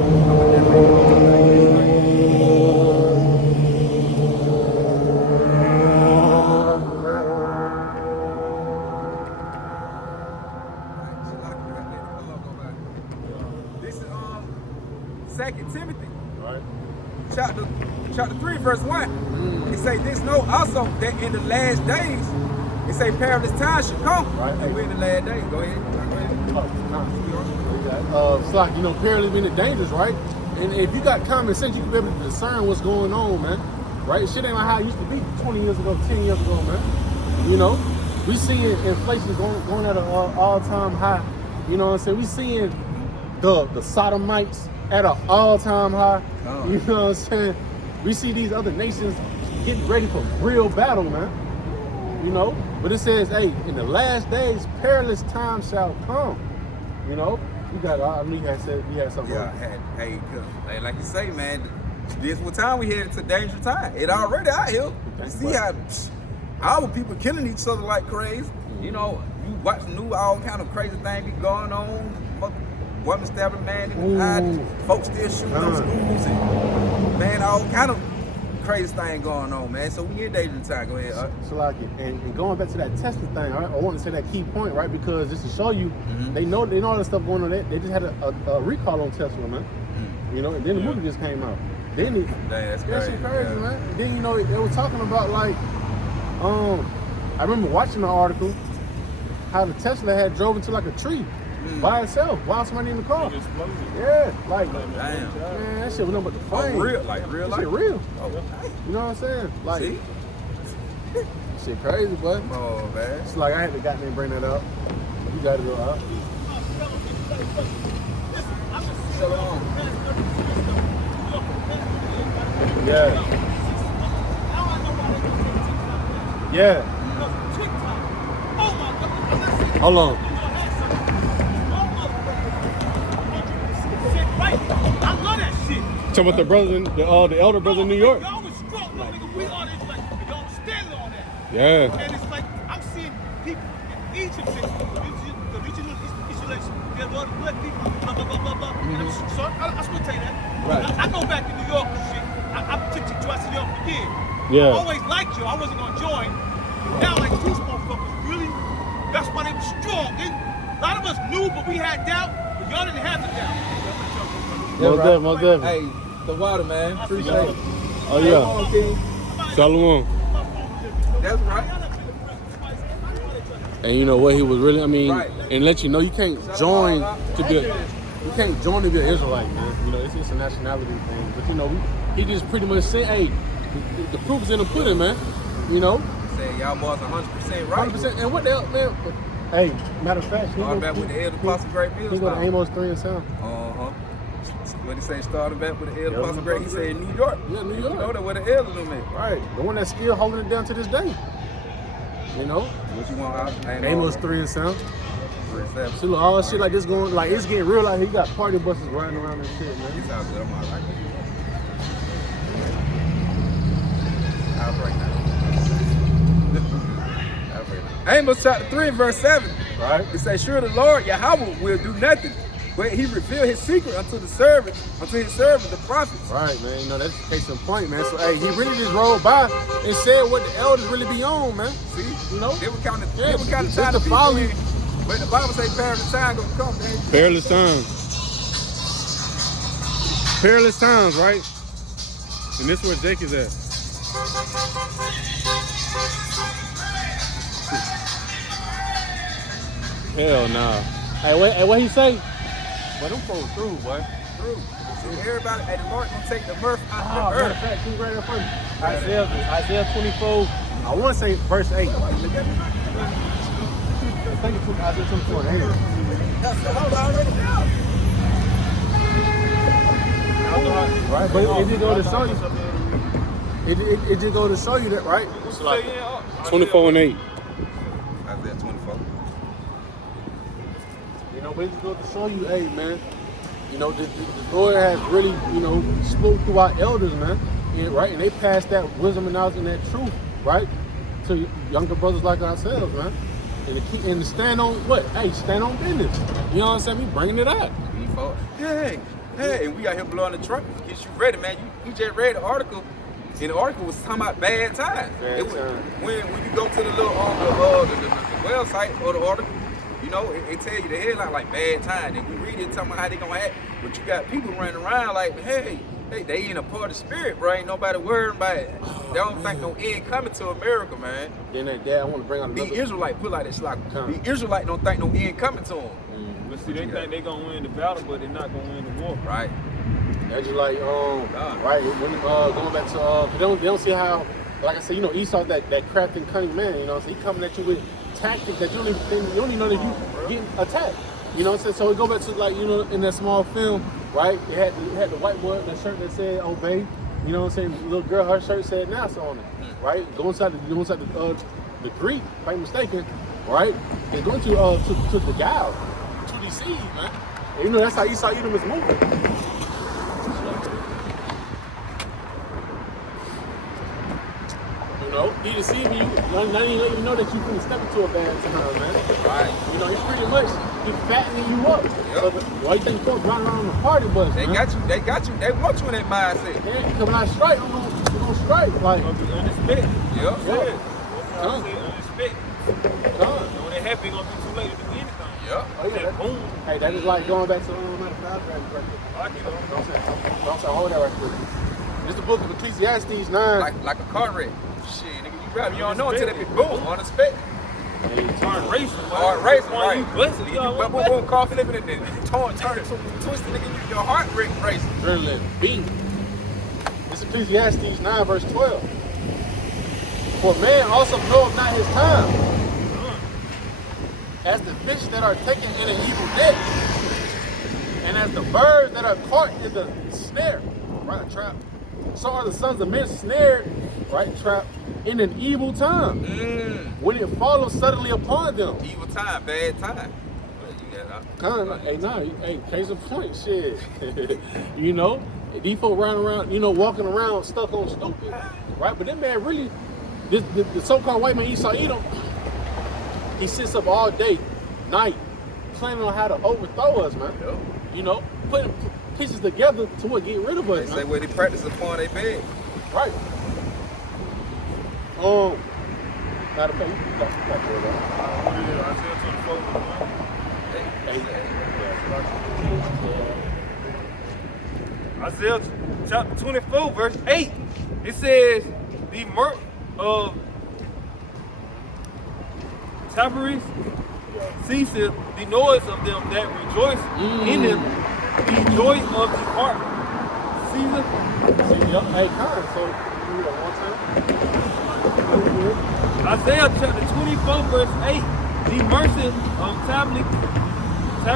This is 2 Timothy, Right. chapter 3, verse 1. It say, this know also that in the last days, it say perilous times should come. Right. And we're in the last days. Go ahead. It's like, you know, perilous being the dangers, right? And if you got common sense, you can be able to discern what's going on, man. Right? Shit ain't like how it used to be 20 years ago, 10 years ago, man. You know? We seeing inflation going at an all-time high. You know what I'm saying? We seeing the sodomites at an all-time high. Oh. You know what I'm saying? We see these other nations getting ready for real battle, man. You know? But it says, hey, in the last days, perilous times shall come. You know? You got, I knew you had something. Yeah, hey, like you say, man, this what time we headed to dangerous time. It already out here. You see how our people killing each other like crazy. You know, you watch the news, all kind of crazy things be going on. Women stabbing man in the eye, folks still shooting up schools, and man, all kind of crazy thing going on, man. So we in dangerous time. Go ahead. So like, and going back to that testing thing, right? I want to say that key point, right? Because just to show you, they know all that stuff going on. They just had a recall on Tesla, man. You know, and then the movie just came out. Then that's crazy, crazy, man. And then you know they were talking about like, I remember watching the article how the Tesla had drove into like a tree by itself while somebody in the car. Yeah, like Damn. man, that shit was nothing but the flame. Real That life. shit real. Oh, You know what I'm saying? Like, see? shit crazy, boy. Oh, man. It's like I had to goddamn bring that up. You got to go out. Shalom. Yeah. Yeah. Hold on. I love that shit. Talking about the brothers, the elder brother in New York. Y'all was strong. No, nigga, we are this, like, y'all standing on that. Yeah. And it's like, I'm seeing people in Egypt, the regional isolation, they're all the black people, blah, blah, blah, blah, blah. And so I still tell you that. Right. I go back to New York and shit. I pictured you, I said, yo, for years. Yeah. I always liked you. I wasn't going to join. Now, like, these motherfuckers really, that's why they were strong. A lot of us knew, but we had doubt, but y'all didn't have the doubt. Most definitely. Hey, the water, man. Appreciate it. Oh, Come yeah. on, King. Shalom. That's right. And you know what he was really, I mean, Right. and let you know you can't join to be an Israelite, man. You know, it's a nationality thing. But you know, he just pretty much said, hey, the proof is in the pudding, man. You know? Say y'all boys 100% right. 100%. And what the hell, man? Hey, matter of fact, Starting back with the Elder Apostle Great Mills. He go to Amos 3 and 7. What he say? Starting back with the Elder Apostle Great. He said New York. Yeah, New You York. know that where the Elder them at. Right. The one that's still holding it down to this day. You know? What you want? Amos 3 and 7. verse 7. See, look, all shit like this going, like it's getting real out here. You got party buses riding around and shit, man. It's all good. I'm all right. I'll break now. Amos chapter 3 verse 7. Right? It says, sure the Lord Yahweh will do nothing, but he revealed his secret unto his servant, the prophets. Right, man. You know, that's the case in point, man. So, hey, he really just rolled by and said what the elders really be on, man. See? You know? They were counting Yeah, time just to the be folly. in. But the Bible say perilous time gonna come, man. Perilous times. Perilous times, right? And this is where Jake is at. Hell no. Hey, what he say? But them folks through, boy. Through. See, everybody, hey, the Lord gonna take the mirth out Oh, of the matter of earth. fact, keep right in front of me. Isaiah 24. I want to say verse 8. I think it's Isaiah 24 and 8. Right, but it just go to show you. It just go to show you that, right? It's like 24 and 8. Isaiah 24. You know, but it just go to show you, hey, man. You know, the Lord has really, you know, spoke through our elders, man. And, right, and they passed that wisdom and knowledge and that truth, right, to younger brothers like ourselves, man. And to stand on what? Hey, stand on business. You know what I'm saying? We bringing it out. Hey, and we out here blowing the trumpet. Get you ready, man. You just read the article, and the article was talking about bad times. When you go to the little the website or the article, you know, it tell you the headline like bad times. And we read it talking about how they gonna act. But you got people running around like, hey, they in a part of spirit, bro. Ain't nobody worrying about it. They don't think no end coming to America, man. Then that day I want to bring out another. The Israelite put like this, like the Israelite don't think no end coming to them. But see, they think they gonna win the battle, but they're not gonna win the war. Right. That's just like right when going back to they don't see how, like I said, you know, Esau's that crafty and cunning man, you know, so he coming at you with tactics that you don't even know that you getting attacked. You know what I'm saying? So we go back to, like, you know, in that small film, right? It had the white boy, that shirt that said obey. You know what I'm saying? The little girl, her shirt said NASA on it, right? Go inside the Greek, if I'm mistaken, right? They're going to the gal, to deceive, man. And, you know, that's how Esau Edom was moving. You know, he deceived you. Not even let you know that you can step into a bad time, man. Right. You know, he's pretty much fattening you up. Yep. So why you think folks running around on the party bus? They got you. They want you in that mindset. Yeah, because when I strike, I'm gonna strike. Like, Unexpected. Yep. Unexpected. When it happens, it's gonna be too late to do anything. Yep. Oh, yeah, Boom. hey, that is like going back to Don't say, hold that right quick. It's the book of Ecclesiastes 9. Like a car wreck. Shit, nigga, you drive, you don't know until that big boom, unexpected. Hard racing. Hard racing, right? You blessed. You boom, car flipping and then turn it, twisting, nigga, your heart rate racing. Adrenaline, beat. It's Ecclesiastes 9 verse 12. For man also knoweth not his time, as the fish that are taken in an evil net, and as the birds that are caught in the snare, right, a trap. So are the sons of men snared, right, trap, in an evil time, when it follows suddenly upon them. Evil time, bad time. Hey, case in point, shit. You know, these folk running around, you know, walking around stuck on stupid, right? But that man really, the so-called white man Esau Edom, he sits up all day, night, planning on how to overthrow us, man. Yep. You know, putting pieces together to what get rid of us. They say where they practice upon their bed. Right. Matter of fact, you got Isaiah chapter 24, verse 8. It says, the mirth of Tabernacle ceaseth, the noise of them that rejoice in him, the joy of the heart ceaseth. Hey, Con, so you read that one time? Isaiah chapter 24, verse 8. The mercy of Tabernacle. The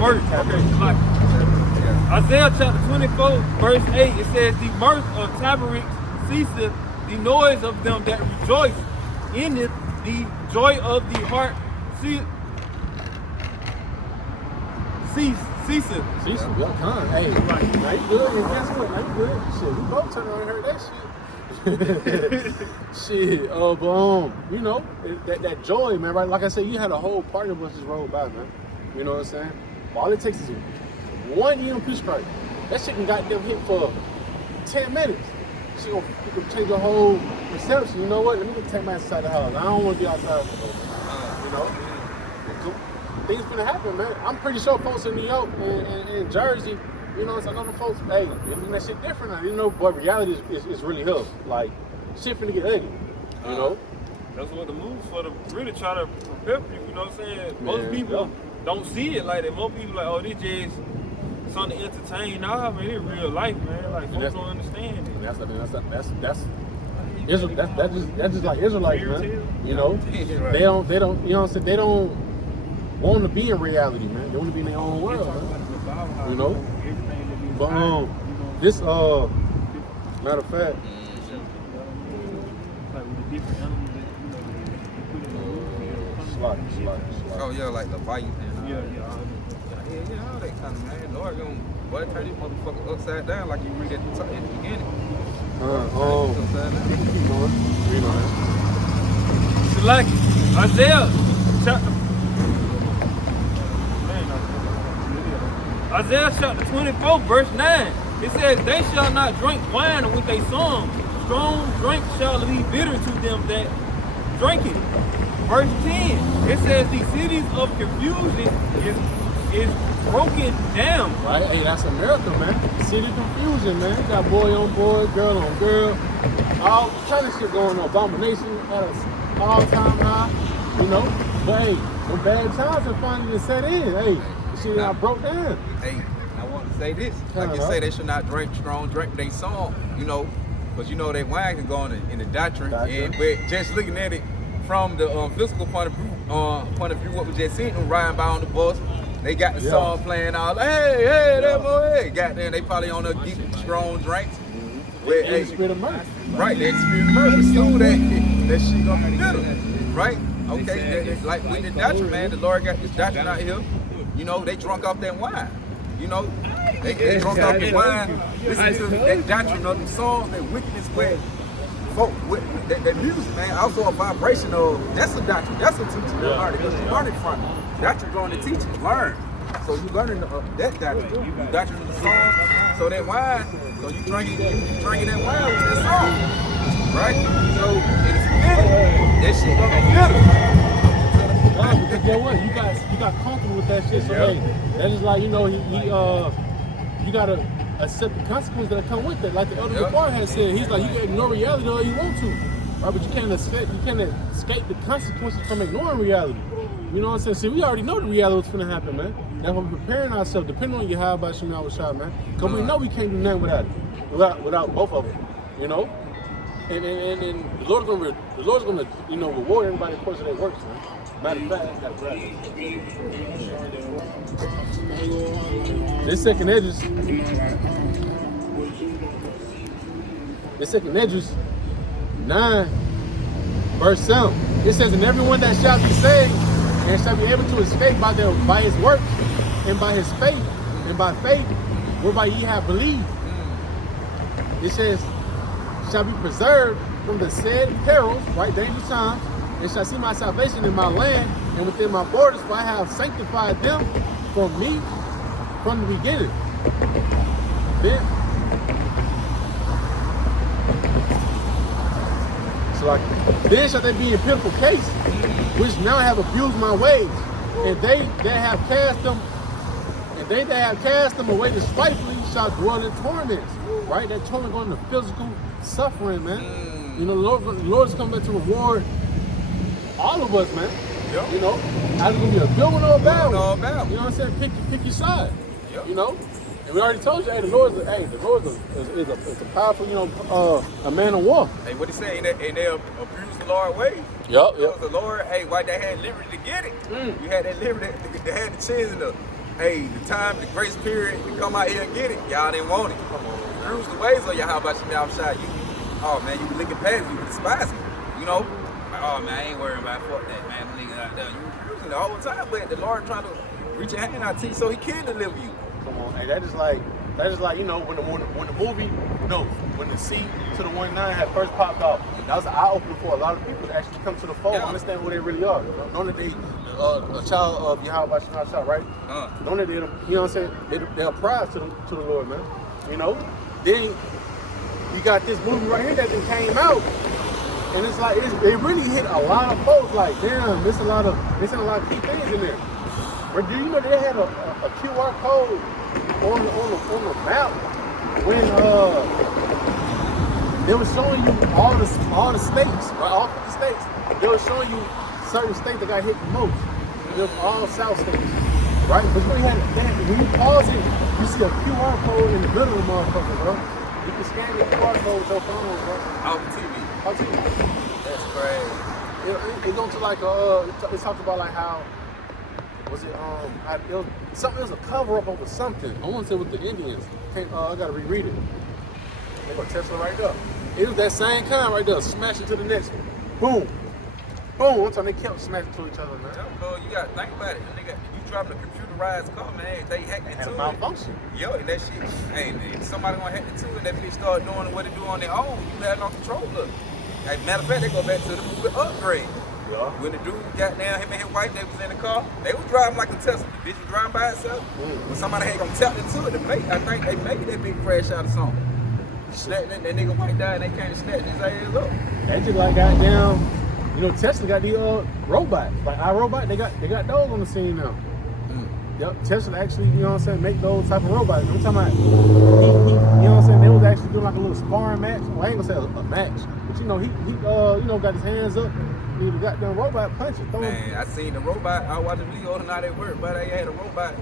mirth. Okay. Isaiah chapter 24, verse 8. It says, the mirth of Tabernacle ceaseth, the noise of them that rejoice in it the joy of the heart ceaseth. See some good con. Hey, now you good, and guess what? Now you good. Shit, we both turned around and heard that shit. Shit, but you know, that joy, man, right? Like I said, you had a whole party bus just rolled by, man. You know what I'm saying? All it takes is one EMP strike. That shit can goddamn hit for 10 minutes. She gonna change your whole perception. You know what? Let me go take my ass inside the house. I don't want to be outside for no, you know? Things gonna happen, man. I'm pretty sure folks in New York and Jersey, you know, I know the folks, hey, that shit different now. You know, but reality is really hell. Like, shit finna get ugly, you know? That's what the moves for to really try to prepare people, you know what I'm saying? Most people don't see it like that. Most people like, oh, this just something to entertain. Nah, man, it's real life, man. Like, folks don't understand it. That's just like Israelites, man. You know, they don't, you know what I'm saying? They don't want to be in reality, man. They want to be in their own world, man. You know? But this matter of fact, slide. Oh yeah, like the fight and Yeah, all that kind of, man. Lord gonna turn this motherfucker upside down like you read at the beginning. Upside down. You know that. it's like Isaiah chapter 24, verse 9. It says, they shall not drink wine with a song. Strong drink shall be bitter to them that drink it. Verse 10, it says, the cities of confusion is broken down. Right? Hey, that's America, man. City confusion, man. You got boy on boy, girl on girl. All kind of shit going on. Abomination at an all-time high, you know? But hey, the bad times are finally set in. Hey, the shit got broke down. Hey, I want to say this. Like you say, they should not drink strong drink they song, you know, because you know that wine can go in the doctrine. But just looking at it from the physical point of view, what we just seen them riding by on the bus, they got the song playing all, hey, that boy, hey. Got there, they probably on a deep, strong drinks. But, hey, Spirit of mercy. Right, that spirit of mercy. Soon that shit gonna be bitter, right? Okay, like with the doctrine, man, the Lord got this doctrine out here. You know, they drunk off that wine. You know, they drunk off the wine. Listen to that doctrine of them songs, that wickedness, where folk, that music, man, also a vibration of, that's a doctrine, that's a teaching. You learn it, because you learn it from it. Doctrine going to teach it, learn. So you learning that doctrine, you doctrine of the song. So that wine, so you drinking that wine with that song, right? So in the spirit, that shit gonna be bitter. Because guess what? You got comfortable with that shit. So hey, that's just like, you know, you gotta accept the consequences that come with it. Like the elder Gabar has said, he's like, you can ignore reality all you want to, right? But you can't escape the consequences from ignoring reality. You know what I'm saying? See, we already know the reality what's gonna happen, man. That's why we're preparing ourselves, depending on how about you now shot, man. Because we know we can't do nothing without both of them, you know. And the Lord's gonna you know, reward everybody according to their works, man. Matter of fact, I got to grab it. This second Edges 9, verse 7. It says, and everyone that shall be saved and shall be able to escape by his works and by his faith and by faith whereby ye have believed. It says, shall be preserved from the said perils, right, dangerous times, and shall see my salvation in my land and within my borders, for I have sanctified them from me from the beginning. Then shall they be in pitiful case, which now have abused my ways, and they that have cast them away despitefully shall dwell in torments. Right? That torment going to physical suffering, man. You know, the Lord is coming back to reward all of us, man. Yep. You know, either gonna be a good one or a bad one. Or a bad one. You know what I'm saying? Pick your side. Yep. You know? And we already told you, hey, the Lord is a powerful, you know, a man of war. Hey, what he say? And they abuse the Lord way. Yep. Because the Lord, hey, why they had liberty to get it? You had that liberty, they had the chance in the time, the grace period to come out here and get it. Y'all didn't want it. Abuse the ways of y'all. How about you, y'all shy? Oh man, you be looking past, you be despising. You know, Oh man, I ain't worried about it. Fuck that, man. Niggas out there, you using the whole time, but the Lord trying to reach your hand out to you so He can deliver you. Come on, hey, that is like you know when the movie, when the C to the 19 had first popped off, that was an eye opener for a lot of people to actually come to the fold, understand who they really are. Knowing that they a child of Yahweh Shah, right? Knowing that they, you know what I'm saying, they're a prize to the Lord, man. You know, then you got this movie right here that then came out. And it's like it really hit a lot of folks. Like, damn, there's a lot of key things in there. But do you know they had a QR code on the map when they were showing you all the states, right? All 50 states. They were showing you certain states that got hit the most. It was all South states, right? But when you pause it, you see a QR code in the middle of the motherfucker, bro. You can scan the QR code with your phone, bro. Off the TV. That's crazy. It goes to like it talked about like how was it it was a cover up over something. I want to say with the Indians. I gotta reread it. They got Tesla right there. It was that same kind right there. Smash it to the next one. Boom. Boom. One time they kept smashing to each other, man. Bro, you gotta think about it. Nigga, you driving a computerized car, man. They hacked into it. Malfunction. Yo, and that shit. Hey, somebody gonna hack into it, and that bitch start doing what they do on their own. You had no control of it. As a matter of fact, they go back to the movie Upgrade. Yeah. When the dude got down, him and his wife, they was in the car. They was driving like a Tesla. The bitch was driving by itself. When somebody had gonna tap into it, I think they made that big crash out of something. That nigga might die and they can't snatch his ass up. That just like goddamn, you know, Tesla got the robots. Like iRobot, they got those on the scene now. Yep, Tesla actually, you know what I'm saying, make those type of robots. I'm talking about, you know what I'm saying, they was actually doing like a little sparring match. Well, I ain't gonna say a match, but you know, he got his hands up. He the goddamn robot punching, throwing. Man, I seen the robot. I watched the video on how they work, but they had a robot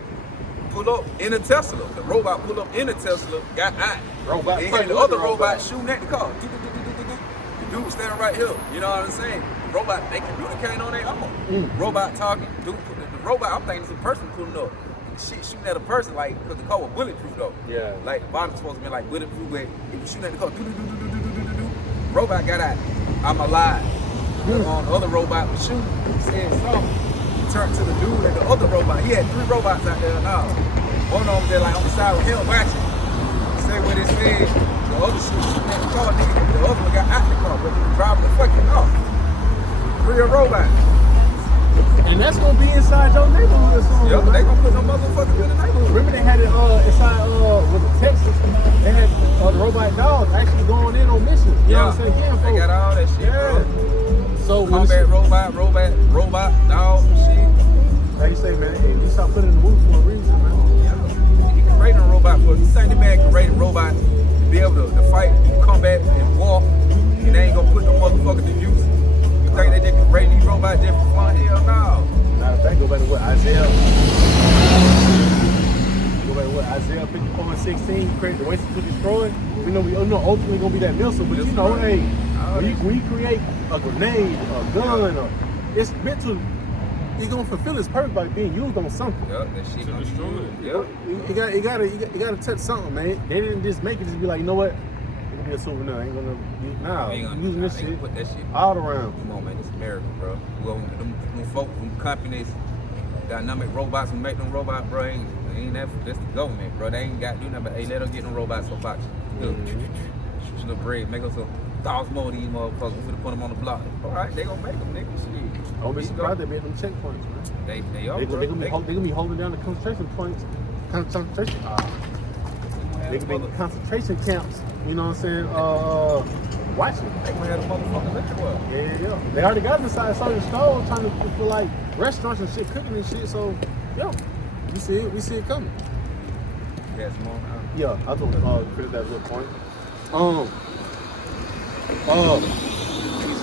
pull up in a Tesla. The robot pull up in a Tesla, got out. Robot They had the other robot shooting at the car. The dude standing right here. You know what I'm saying? The robot, they communicating on their own. Robot talking. Dude, the robot, I'm thinking it's a person pulling up. Shit shooting at a person, like, because the car was bulletproof though. Yeah. Like, the bottom's supposed to be like bulletproof, but he was shooting at the car. Robot got out. I'm alive. The other robot was shooting. He said something. He turned to the dude and the other robot. He had 3 robots out there now. One of them was there like on the side with him watching. He said what it said. The other shooting at the car, nigga. The other one got out the car, but he was driving the fucking car. Real robot. And that's gonna be inside your neighborhood or something. Yep, they gonna put them motherfuckers in the neighborhood. Remember they had it inside with the Texas. They had the robot dogs actually going in on missions. You know what I'm saying? They got all that shit, bro. So combat robot, dog, shit. Like you say, man, hey, you stop putting in the movie for a reason, man. Yeah. You can rate a robot for you think the man can rate a robot to be able to fight, combat, and walk, and they ain't gonna put no motherfucker to use. You think they just can rate these robots just for fun? Hell no. Matter of fact, go back to what Isaiah 54:16, he created the waste to destroy. We know ultimately gonna be that missile, but you know, hey, when you create a grenade, a gun, it's meant to. It's gonna fulfill its purpose by being used on something. Yep, that shit To destroy it. Yep. You gotta touch something, man. They didn't just make it just be like, you know what? It can be a souvenir. I ain't gonna using this shit put that shit all around. Come on, man, it's America, bro. Well, them folks, them companies, dynamic robots who make them robots, bro, ain't that's the government, bro. They ain't got to do nothing but, hey, let them get them robots so box. Look, shoot some bread, make us 1,000 more of these motherfuckers. We finna put them on the block. All right, they gonna make them, nigga. Shit. Don't be surprised they made them checkpoints, man. They are, They bro. gonna be holding down the concentration points. Concentration camps. You know what I'm saying? Watching. They gonna have the motherfuckers everywhere. Yeah. They already got inside certain stores trying to for like restaurants and shit, cooking and shit. So, we see it coming. You got some more now? Yeah, I thought finish that good point.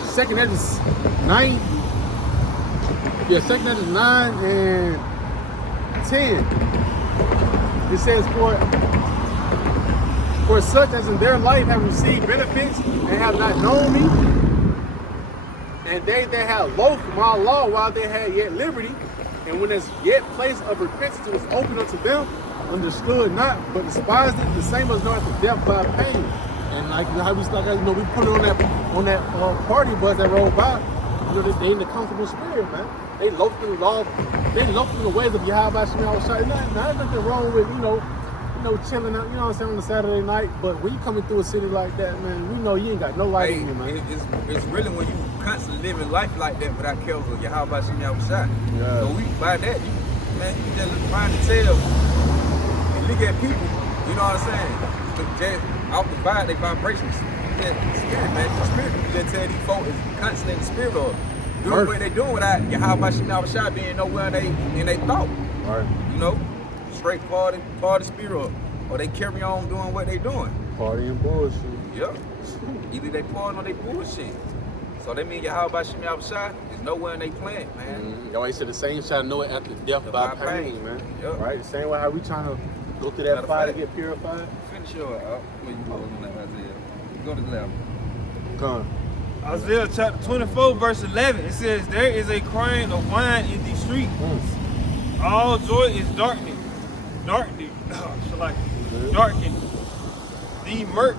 Second Edges 9. Yeah, second Edges 9 and 10. It says for such as in their life have received benefits and have not known me, and they that have loathed my law while they had yet liberty, and when there's yet place of repentance was open unto them, understood not, but despised it, the same as knowing the death by pain. And like how we put it on that party bus that rolled by, you know, they in the comfortable spirit, man. They loafed in the law, they loafed in the ways of Yahweh Shemel Shai. There's nothing wrong with, you know, chilling out, you know what I'm saying, on a Saturday night. But when you coming through a city like that, man, we know you ain't got no light in you, man. It's really when you constantly living life like that without cares of Yahweh Shemel Shai. Yeah. So we by that, you can just look behind the tail and look at people, you know what I'm saying? Just off the vibe, they vibrations. The spirit, man. The spirit, you just tell these folks is constantly in the spirit of doing what they doing without Yahweh Shemel Shai being nowhere in they thought. Right. You know? Straight party spirit, or they carry on doing what they doing. Party and bullshit. Yep. Either they party or they bullshit. So they mean Yahweh Shemel Shai is nowhere in they plan, man. Y'all always say the same shall know it after death by pain, man. Yep. Right? The same way how we trying to go through that fire to get purified. Finish your out. Where you going on that, Isaiah? Go to the left. Come. Isaiah chapter 24, verse 11. It says, there is a crying of wine in the streets. All joy is darkened. Darkened. The mirth.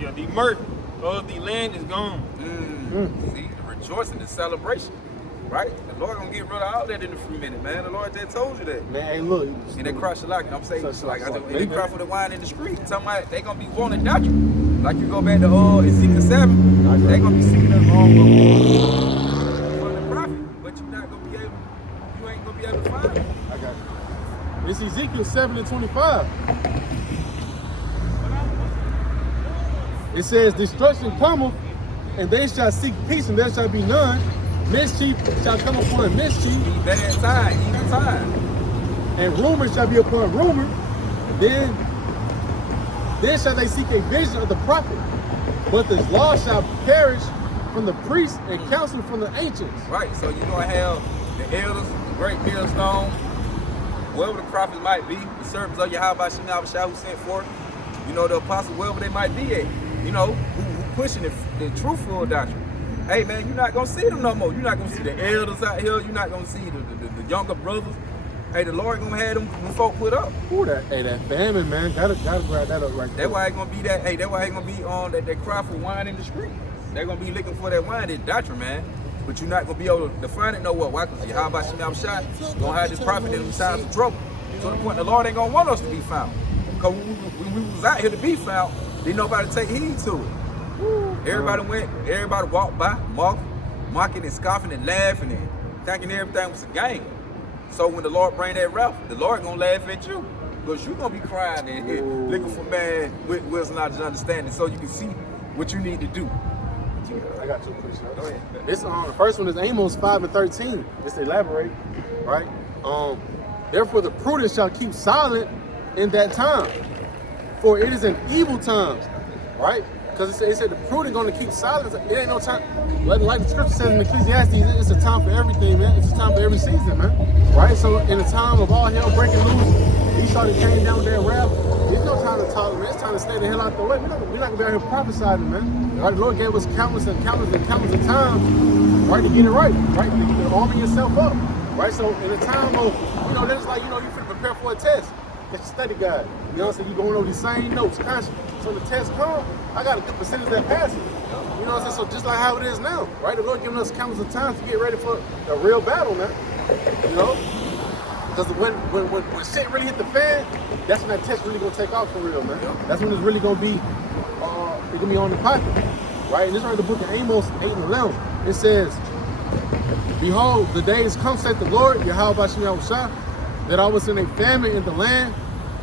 The mirth of the land is gone. See, the rejoicing, the celebration. Right? The Lord gonna get rid of all that in a few minutes, man. The Lord just told you that. Man, hey, look. And they crush a lot. I'm saying, and they cry for the wine in the street. Talking about they gonna be wanting doctrine. Like you go back to Ezekiel 7, they gonna be singing the wrong for the prophet, but you ain't gonna be able to find it. I got you. It's Ezekiel 7:25. It says, destruction cometh, and they shall seek peace, and there shall be none. Mischief shall come upon mischief. Bad time, evil time. And rumor shall be upon rumor. Then shall they seek a vision of the prophet. But the law shall perish from the priests and counsel from the ancients. Right, so you're going to have the elders, the great millstone, whoever the prophets might be, the servants of Yahweh Shemel Shai who sent forth, you know, the apostles, wherever they might be at, you know, who pushing the truthful doctrine. Hey, man, you're not going to see them no more. You're not going to see the elders out here. You're not going to see the younger brothers. Hey, the Lord going to have them folk put up. Ooh, that famine, man. Gotta grab that up right there. That's why it's going to be that, that's why it's going to be on that cry for wine in the street. They're going to be looking for that wine, that doctrine, man. But you're not going to be able to find it nowhere. Why? Because Yahweh Shemel Shai going to have this prophet in them times of trouble. To the point the Lord ain't going to want us to be found. Because when we was out here to be found, didn't nobody take heed to it. Everybody walked by, mocking and scoffing and laughing and thinking everything was a game. So when the Lord bring that wrath, the Lord gonna laugh at you. Because you're gonna be crying and looking for man with wisdom, knowledge, and understanding so you can see what you need to do. I got two questions. Go ahead. This the first one is Amos 5:13. Just to elaborate, right? Therefore the prudent shall keep silent in that time, for it is an evil time, right? Because it said the prudent going to keep silent. It ain't no time. Like the scripture says in Ecclesiastes, it's a time for everything, man. It's a time for every season, man. Right? So in the time of all hell breaking loose, he started came down there and rap. There's no time to talk, man. It's time to stay the hell out the way. We're not going to be out here prophesying, man. Right? The Lord gave us countless of times, right, to get it right. Right? To arming yourself up. Right? So in the time of, you know, that's like, you know, you finna prepare for a test. That's your study guide. You know what I'm saying? You going over these same notes constantly. So the test come, I got a good percentage that passes. You know what I'm saying? So just like how it is now, right? The Lord giving us countless of times to get ready for a real battle, man. You know? Because when shit really hit the fan, that's when that test really gonna take off for real, man. That's when it's really gonna be, it's gonna be on the pocket, right? And this right in the book of Amos 8:11. It says, behold, the days come, saith the Lord, Yahweh Shemel Shai, that I was in a famine in the land,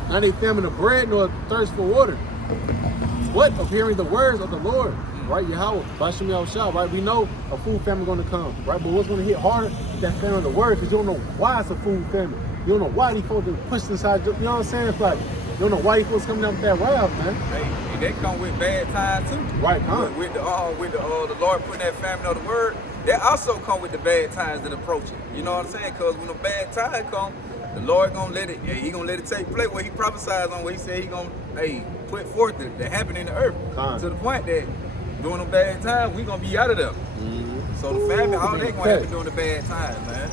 not a famine of bread, nor a thirst for water. What? Of hearing the words of the Lord, right? Yahweh, Bashemel Shah, right? We know a food famine going to come, right? But what's going to hit harder? That famine of the word, because you don't know why it's a food famine. You don't know why these folks are pushed inside, you know what I'm saying? It's like, you don't know why these folks coming out with that wrath, man. Hey, they come with bad times too. Right, with the Lord putting that famine of the word, they also come with the bad times that approach it. You know what I'm saying? Because when the bad times come, the Lord gonna let it, he gonna let it take place where he prophesies on, where he said he gonna, put forth the happen in the earth. To the point that during the bad times, we gonna be out of there. So the famine, all they gonna happen during the bad times, man.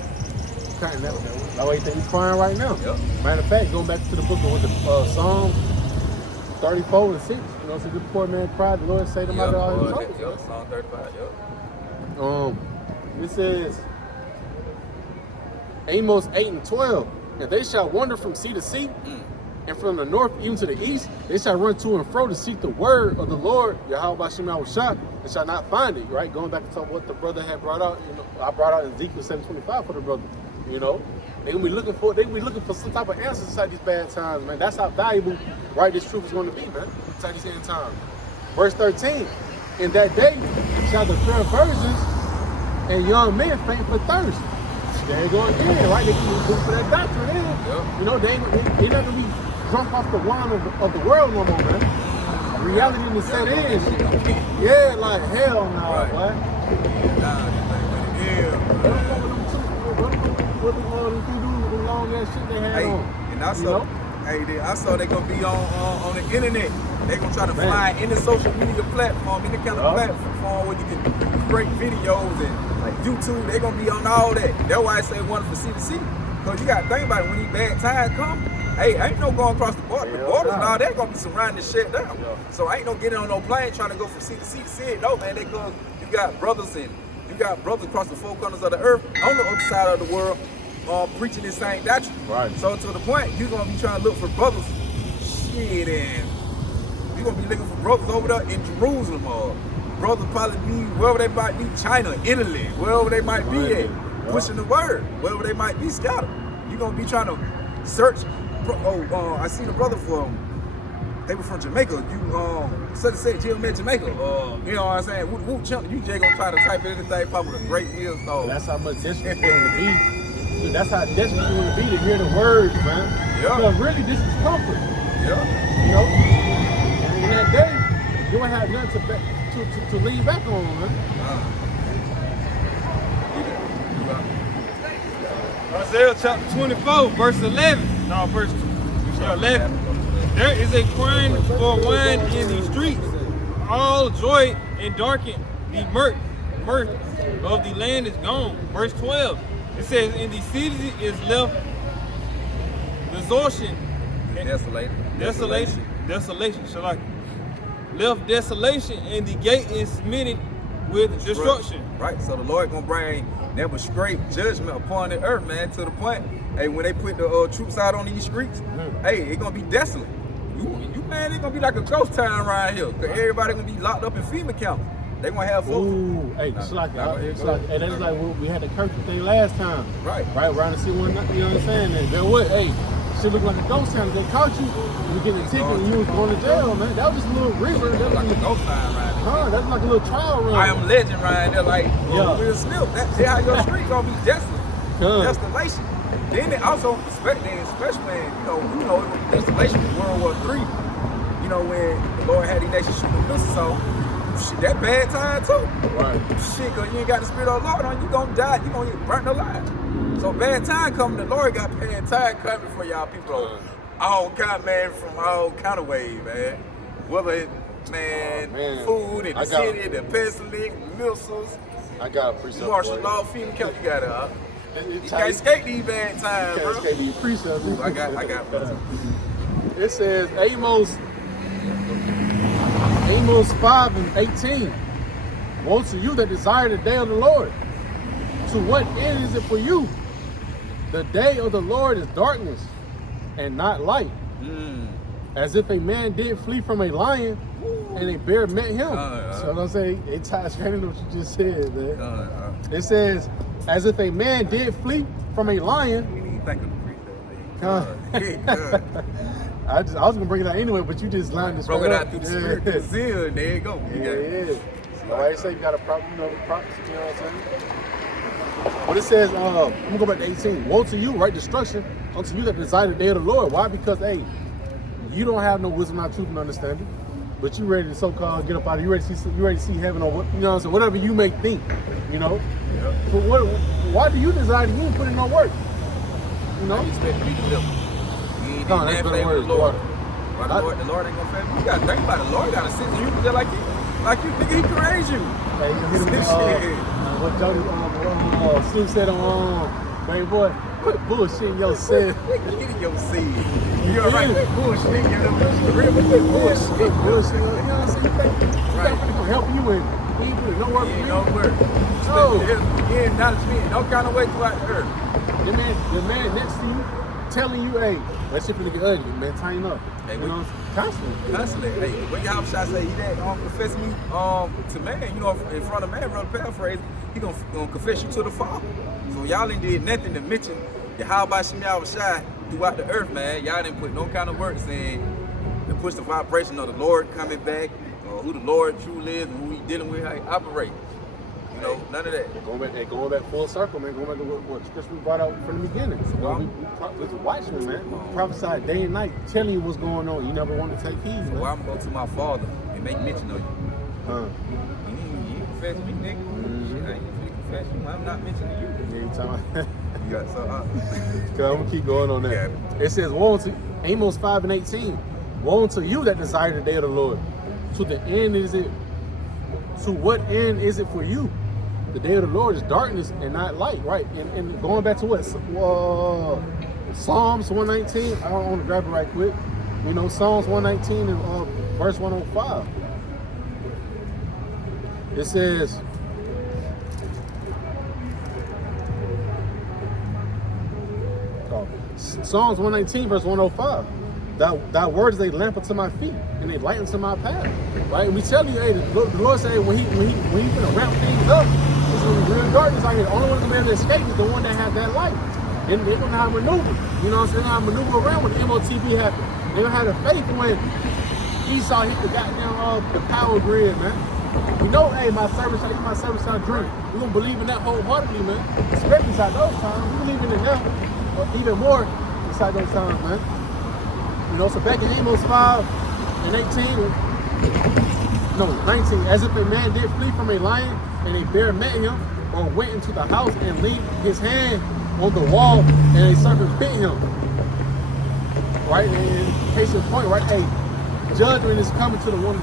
That's why you think he's crying right now. Yep. Matter of fact, going back to the book of Psalm 34:6, you know, so the poor man cried, the Lord saved him out of all his troubles. Yep, Psalm 35, yep. It says Amos 8:12, and they shall wander from sea to sea, and from the north even to the east. They shall run to and fro to seek the word of the Lord, Yahweh Hashem Yahushua, and shall not find it. Right, going back to what the brother had brought out. I brought out Ezekiel 7:25 for the brother. They gonna be looking for some type of answers inside these bad times, man. That's how valuable, right, this truth is going to be, man. Inside these end times. Verse 13. In that day shall the fair virgins and young men faint for thirst. There you go again, right? They can look for that doctrine in. Yep. They not gonna be drunk off the wine of the world no more, man. Reality in the set in. Yeah, like hell no, right. Boy. What the long ass shit they had on. And I saw they gonna be on the internet. They gonna try to find any social media platform, any kind of platform where you can create videos and like YouTube. They gonna be on all that. That's why I say one for C to C. Cause you gotta think about it, when these bad times come, ain't no going across the border. The borders and all that gonna be surrounding this shit down. So ain't no getting on no plane trying to go from C to C to C. No man, you got brothers across the four corners of the earth on the other side of the world preaching this same doctrine. Right. So to the point, you're gonna be trying to look for brothers. Shit, and you're gonna be looking for brothers over there in Jerusalem, or brothers probably be wherever they might be, China, Italy, wherever they might be at, pushing the word, wherever they might be scattered. You're gonna be trying to search. I seen a brother they were from Jamaica. Jill met Jamaica. You know what I'm saying? Woo chunk. You just gonna try to type anything, probably with a great meal stove. That's how much desperate you want to be. Dude, that's how desperate you want to be to hear the words, man. Yeah. Because really, this is comfort. Yeah. And in that day, you won't have nothing to lean back on, man. Isaiah chapter 24, verse 11. No, verse 11. There is a crying for wine in the streets. All joy and darkened. The mirth of the land is gone. Verse 12. It says, in the cities is left desolation. Left desolation, and the gate is smitten with destruction. Right. So the Lord gonna bring never scrape judgment upon the earth, man. To the point, when they put the troops out on these streets, it's gonna be desolate. Man, it's gonna be like a ghost town around here. Cause everybody gonna be locked up in FEMA camps. They gonna have folks. It's like we had the Kirkland thing last time. Right, around the C1, you know what I'm saying? And then what? Shit look like a ghost town. They caught you, you getting a ticket, and you was going to jail, man. That was just a little river. That was like a ghost town right there. That's like a little trial run. I am legend right there, like Will Smith. That's how your street gonna be desolate. Desolation. Then they also especially when it was desolation in World War III. When the Lord had these nations shooting missiles, so shit, that bad time too. Right. Shit, cause you ain't got the spirit of the Lord on you, gonna die, you gonna get burnt alive. So bad time coming, the Lord got bad time coming for y'all people. All kind, man, from all kind of ways, man. Whether it's food in the city, the pestilence, missiles. I got a precept. Martial law, FEMA camp, you got it. You can't escape these bad times, bro. You can't escape these precepts. I got It says Amos 5:18. Woe to you that desire the day of the Lord. To what end is it for you? The day of the Lord is darkness and not light. As if a man did flee from a lion and a bear met him. So I'm saying, it ties right into what you just said, man. It says, as if a man did flee from a lion. You didn't think of the preacher. I was gonna bring it out anyway, but you just lined this. Broke it out through the spirit, the zeal. There you go. So I say you got a problem, props. You know what I'm saying? But it says, I'm gonna go back to 18. Woe to you, right? Destruction unto you that desire the day of the Lord. Why? Because you don't have no wisdom, not truth, and understanding. But you ready to so-called get up out of you ready to see heaven, or what, you know what I'm saying? Whatever you may think, But why do you desire to you put in no work? You expect me to live. No, that's better words. The Lord ain't gonna fail you. You gotta think about it. The Lord got a sense of you just like you, nigga. He created you. Hey, you hit him what Jody Sue said on baby boy, quit bullshitting your seed. Get in your seed. You're right. Quit bullshitting. You're bullshit. You know what I'm saying? You got to help you in. He put nowhere He for ain't me. nowhere. No. He ain't not me. No kind of way throughout the earth. The man next to you telling you, hey, that shit finna get ugly, man, tighten up. Hey, you know, constantly. Constantly. Hey, when your house shot say he that confess me to man, you know, in front of man, brother, paraphrase, he gonna confess you to the Father. So y'all ain't did nothing to mention the how about Shem Yahushua throughout the earth, man. Y'all didn't put no kind of words in to push the vibration of the Lord coming back, or who the Lord truly is, and who he dealing with, how he operates. You know, none of that. Going back full circle, man. Going back to what Scripture we brought out from the beginning. So we watching, man. We prophesied day and night, telling you what's going on. You never want to take heed, man. So I'm going to my Father and make mention of you. You ain't confess me, nigga. Shit, I ain't finna confess you. I'm not mentioning you. Yeah, you talking about? You got so I'm gonna keep going on that. Yeah. It says, "Woe unto Amos 5:18. Woe unto you that desire the day of the Lord. To the end is it? To what end is it for you? The day of the Lord is darkness and not light, right?" And going back to what Psalms 119. I don't want to grab it right quick. You know, Psalms 119 and verse 105. It says. Psalms 119 verse 105. Thy words they lamp unto my feet and they light unto my path. Right? And we tell you, hey, the Lord said when he gonna wrap things up, it's gonna be real darkness out here. The only one that's gonna be able to escape is the one that has that light. And they're gonna have maneuver. You know what I'm saying? How maneuver around when the MOTB happened. They're gonna have the faith when Esau hit the goddamn the power grid, man. You know, hey, my servant shall drink. We're gonna believe in that wholeheartedly, man. Especially inside those times. We believe in it now. Or even more inside those times, man. You know, so back in Amos 5 and 19, as if a man did flee from a lion and a bear met him, or went into the house and leaned his hand on the wall and a serpent bit him. Right? And case in point, right? Hey, judgment is coming to the one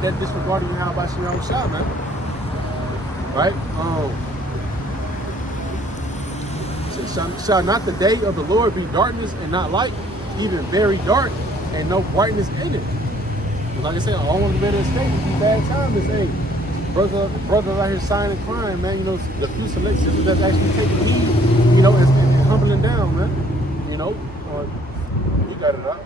that disregarding how about Shem Shah, man. Right? Shall not the day of the Lord be darkness and not light, even very dark and no brightness in it? Like I said, I want to better escape these bad times. Is, hey, brothers out here signing and crying, man. You know, the few select sisters that's actually taking heed, you know, and humbling down, man. You know, you got it up.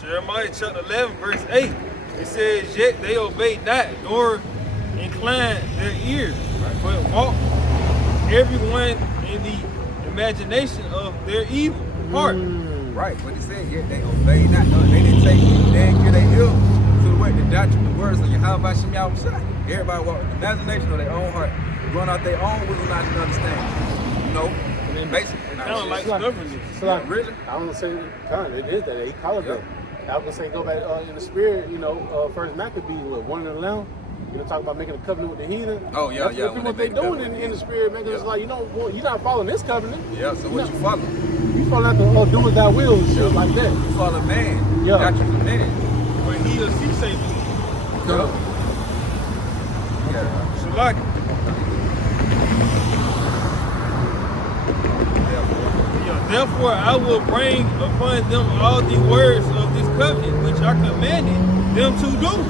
Jeremiah chapter 11, verse 8. It says, "Yet they obeyed not, nor inclined their ears, but walked everyone in the imagination of their evil heart." Right, but he said, yeah, they obeyed not. No, they didn't take heed. They didn't give their ear to what the doctrine, the words of Yahweh Shem Yahushua. Everybody walked with the imagination of their own heart, going out their own wisdom, not to understand. You know, and then basically, Kind of like stubbornness. So like, really? I don't say kind of, it is that he called it. I was gonna say go back in the spirit, you know, first Maccabees, what, 1 and 11. You know, talk about making a covenant with the heathen. Oh, yeah, That's yeah. what they doing in the spirit, man. It's like, you know, well, you're not following this covenant. Yeah, so what you follow? You follow after do as thou will and shit like that. You follow man. Yeah. Doctrine of man. When he or she say, Yeah. Shalaki. Therefore, I will bring upon them all the words of this covenant, which I commanded them to do,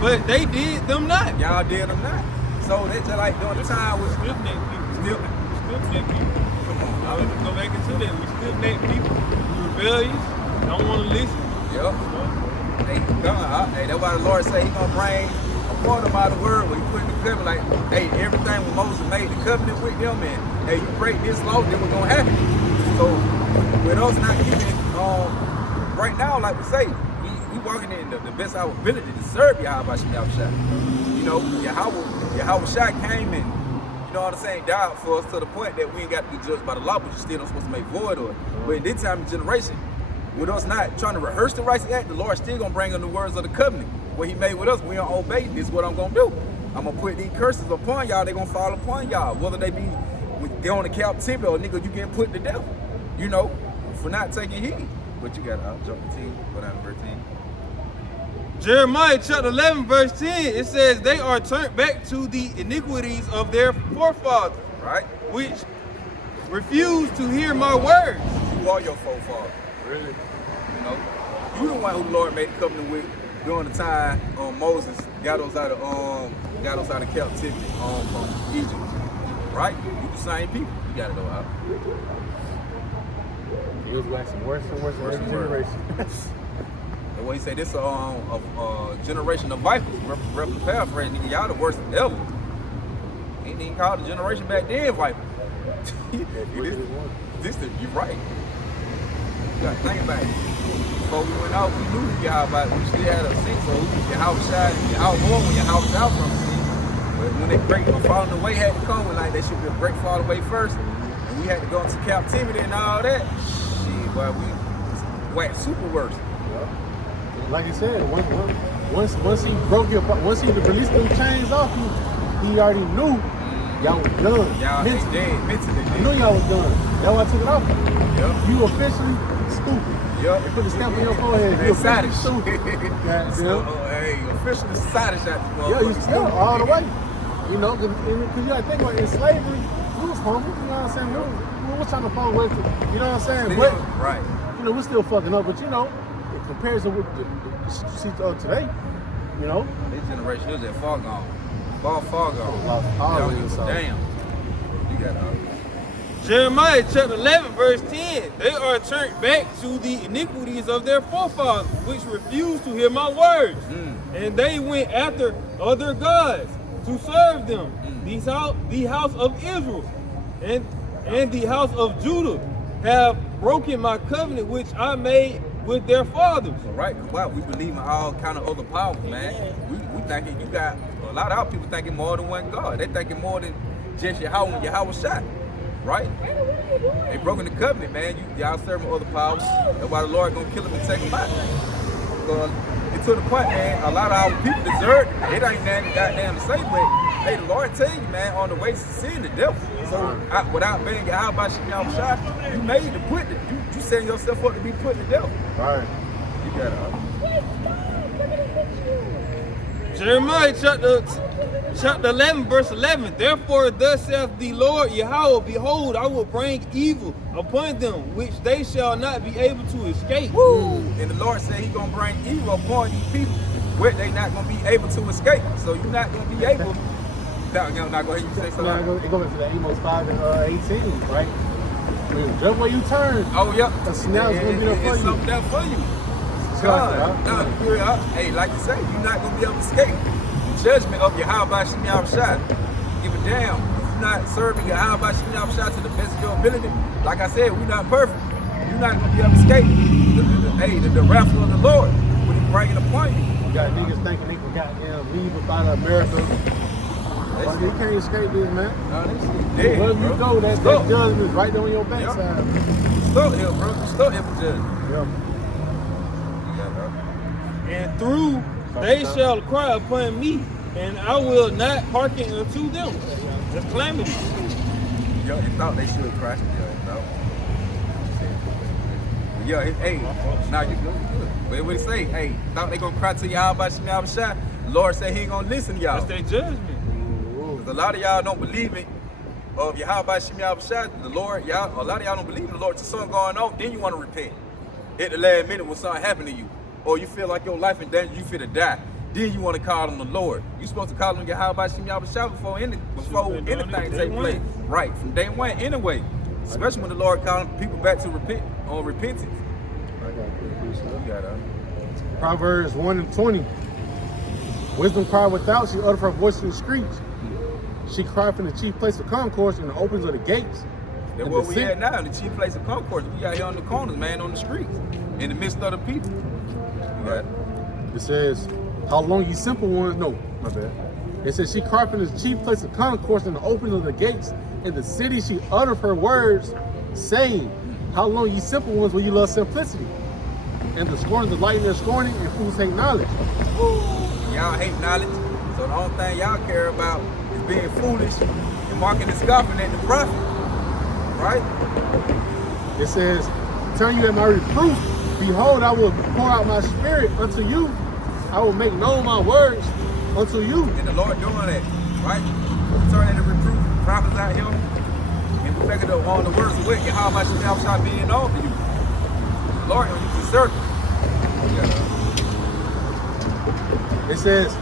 but they did them not. Y'all did them not. So they just like during the time was Stiff-neck people. Stiff-neck people. Come on. I would go back into that. We stiff-neck people. We rebellious. Don't want to listen. Yep. Hey, God, hey, that's why the Lord say he gonna bring upon them by the word when he put in the covenant, like, hey, everything when Moses made the covenant with them, and hey, you break this law, then what's gonna happen? So with us not keeping right now, like we say, we walking in the best of our ability to serve Yahweh Shem Yahushua. You know, Yahweh Shah came and, you know what I'm saying, died for us to the point that we ain't got to be judged by the law, but you still not supposed to make void of it. But in this time of generation, with us not trying to rehearse the righteous act, the Lord still gonna bring on the words of the covenant. What he made with us, we don't obey. This is what I'm gonna do. I'm gonna put these curses upon y'all, they gonna fall upon y'all. Whether they be they on the captivity or nigga, you getting put to death. You know, for not taking heed. But you gotta jump the 10, go down to verse 10. Jeremiah chapter 11, verse 10, it says, "They are turned back to the iniquities of their forefathers, Right? which refuse to hear my words." You You are your forefather. Really? You know, you the one who the Lord made the covenant with during the time Moses got us out of captivity from Egypt. Right? You the same people. You gotta go out. It was waxing worse and worse every generation. And what he said, this a generation of vipers. Roughly paraphrasing, nigga, y'all the worst ever. Ain't even called the generation back then viper. You're right. You gotta think about it. Before we went out, we knew y'all about it. We still had a sense of who your house shot, your out more when your house out from the sea. But when that great falling away had to come, like there should be a great fall away first. And we had to go into captivity and all that. Shit, boy, we whacked super worse. Like I said, once he broke your, once he released them chains off you, he already knew y'all was done. Y'all ain't dead, mentally dead. I knew y'all was done. That's why I took it off. Yep. You officially stupid. Yep. They put the stamp on your forehead. You officially stupid. Hey, officially sadish at the Yeah, you still all the way. You know, because you gotta think about it, in slavery, we was humble. You know what I'm saying? We was trying to follow with it. You know what I'm saying? Still, but, right. You know, we're still fucking up. But you know, in comparison with the shit you see today, you know, This generation is that far gone. Far gone. lost all Y'all of give it. a So. damn. You got Jeremiah chapter 11, verse 10. They are turned back to the iniquities of their forefathers, which refused to hear my words. And they went after other gods to serve them. The house of Israel and the house of Judah have broken my covenant which I made with their fathers. right. Why? We believe in all kind of other powers, man. We thinking you got a lot of our people thinking more than one God. They thinking more than just Yahweh when Yahweh shot. Right? They broken the covenant, man. Y'all serving other powers. That's why the Lord gonna kill them and take them out. Because it to the point, man, a lot of our people deserve it. It ain't nothing goddamn to say, but hey, the Lord tell you, man, on the way to sin, the devil. So without being your by Shem shot, you made to put it. You setting yourself up to be put to death. Right. You gotta. Jeremiah chapter 11, verse 11. Therefore, thus saith the Lord Yahweh, behold, I will bring evil upon them, which they shall not be able to escape. Woo! And the Lord said He's gonna bring evil upon these people, where they not gonna be able to escape. So you're not gonna be able. Not go ahead. You say something. It goes into the Amos 5 and 18, right? Just where you turn. Oh, yep. A snap is gonna be there for it's you. something there for you. God, God, hey, like you say, you're not gonna be able to escape the judgment of Yahweh Shem Yahushua. Give a damn. If you're not serving Yahweh Shem Yahushua to the best of your ability, like I said, we're not perfect. You're not gonna be able to escape the wrath of the Lord when He's bringing upon you. You got niggas thinking they can goddamn leave up out of America. But you can't escape this, man. No, this is dead, Wherever you bro. go, that judgment is right there on your backside. Stuck here, bro. You stuck here for judgment. Yeah. And through they shall cry upon me, and I will not hearken unto them. That's calamity. Yo, they thought they should cry. Yeah, hey, now you good. But what he say? Hey, thought they gonna cry to y'all about Shem Yahushua. The Lord said He ain't gonna listen to y'all. That's their judgment. A lot of y'all don't believe it of Yahweh Shem Yahushua, the Lord. A lot of y'all don't believe in the Lord. Till something going on, then you want to repent. At the last minute when something happened to you, or you feel like your life in danger, you feel to die. Then you want to call on the Lord. You supposed to call on Yahweh Shem Yahushua before anything take place. Right, from day one anyway. Especially when the Lord calling people back to repentance. Proverbs 1 and 20. Wisdom cried without, she uttered her voice in the streets. She cried from the chief place of concourse in the opens of the gates. That's what we at now, in the chief place of concourse. We out here on the corners, man, on the streets, in the midst of the people. It says, how long ye simple ones, no, my bad. It says, she cried from the chief place of concourse in the opens of the gates. In the city she uttered her words, saying, how long ye simple ones will you love simplicity? And the scorners delight in their scorning, and fools hate knowledge. Y'all hate knowledge, so the only thing y'all care about is being foolish and marking and scoffing at the prophet, right? It says, turn you at my reproof. Behold, I will pour out my spirit unto you. I will make known my words unto you. And the Lord doing that, right? Turning the reproof, prophets out here, and we figured on the words of what Yahweh Shem Yahushua being on for you. Lord gonna use his servant. It says,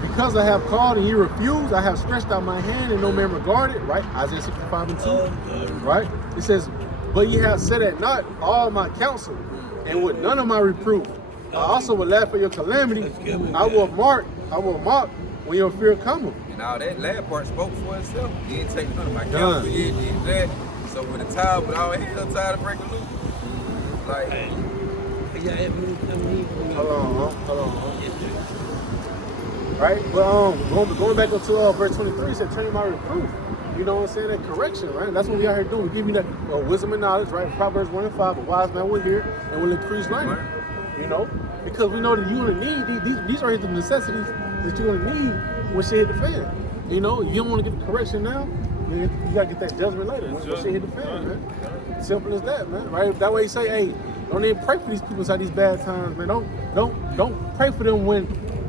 because I have called and ye refused, I have stretched out my hand and no man regarded, right? Isaiah 65 and 2, right? It says, but ye have set at naught all my counsel, and with none of my reproof. I also will laugh at your calamity. I will mock when your fear cometh. And all that last part spoke for itself. He didn't take none of my counsel, he did that. So with the towel, with all hell tied to break the loop. Like, hold on. Right? But going back up to verse 23, it said, train my reproof. You know what I'm saying? That correction, right? That's what we out here doing. We give you that wisdom and knowledge, right? Proverbs 1 and 5, a wise man will hear and will increase learning. You know? Because we know that you're gonna need these are the necessities that you're gonna need when shit hit the fan. You know, you don't want to get the correction now, you gotta get that judgment later when shit hit the fan, man. Simple as that, man. Right? That way you say, hey, don't even pray for these people inside these bad times, man. Don't pray for them when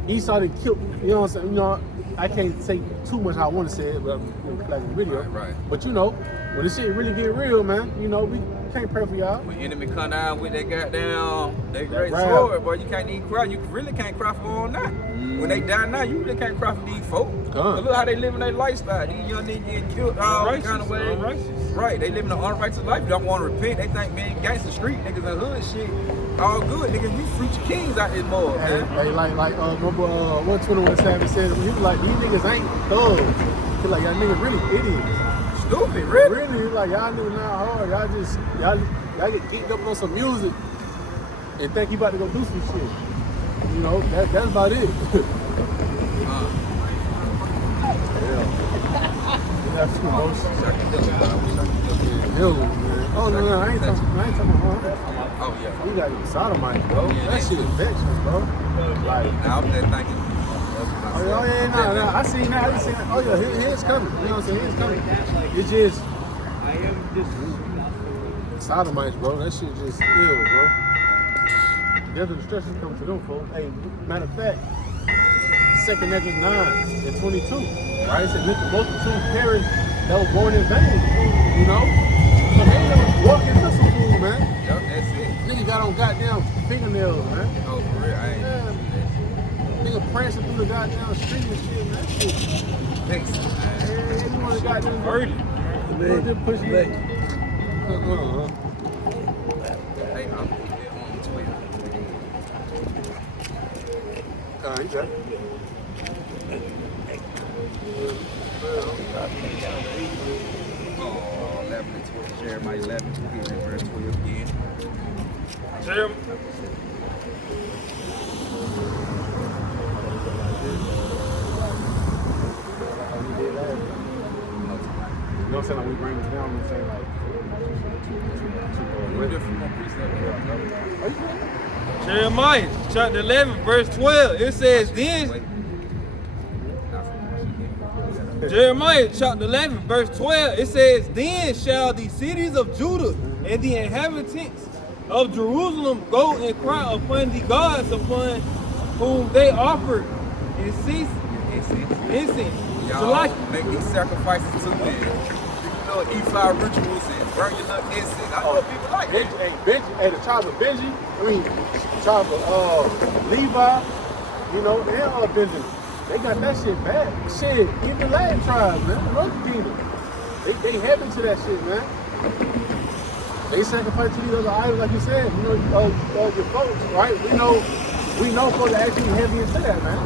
Esau done killed, you know what I'm saying? You know, I can't say too much how I want to say it, but I'm like in the video. Right. But you know, when this shit really get real, man, you know, we can't pray for y'all. when enemy come down with that goddamn, that great sword, boy, you can't even cry. You really can't cry for all night. When they die now, you really can't cry for these folk. Look how they living their lifestyle. These young niggas getting killed all kind of ways. Right, they living an unrighteous life. You don't want to repent. They think, man, gangster street niggas and hood shit, all good. Niggas, we future kings out this mud, man. Hey, like, remember what 21 Savage said? He was like, these niggas ain't thugs. He like, y'all niggas really idiots. Stupid, really? Really, like, y'all niggas not hard. Y'all get geeked up on some music and think you about to go do some shit. You know, that's about it. That's too emotional. Oh no, I ain't talking about her. Oh yeah. We got sodomite, bro. That shit is vexing, bro. Like, I was just thinking. I seen that. Oh yeah, here's coming. You know what I'm saying? Here's coming. It's just sodomites, bro. That shit just ill, bro. Death and destruction come to them, folks. Hey, matter of fact, 2 Ezra 9 and 22, right? It said, let the multitude perish that was born in vain, you know? So they don't walk into some food, man. Yup, that's it. Nigga got on goddamn fingernails, man. Oh, for real, I ain't. Nigga prancing through the goddamn street and shit, man. Thanks, man. You want to goddamn Early. just push it. Hey, I'm on 12. You got it. Oh, 11 and 12. Jeremiah 11, we'll get in verse 12 again. You know what I'm saying? Like we bring it down and say like, Jeremiah chapter 11, verse 12. It says, then Jeremiah chapter 11, verse 12, it says, then shall the cities of Judah and the inhabitants of Jerusalem go and cry upon the gods upon whom they offer incense. Y'all So like, make these sacrifices to me. You know, ephod rituals and burn your little incense. I know people like that. Hey, the tribe of Benji, the tribe of Levi, you know, and all Benjamin. They got that shit bad. Shit, even the Latin tribes, man, the other kingdom. They heavy to that shit, man. They sacrifice to these other idols, like you said. You know, your folks, right? We know folks are actually heavy into that, man.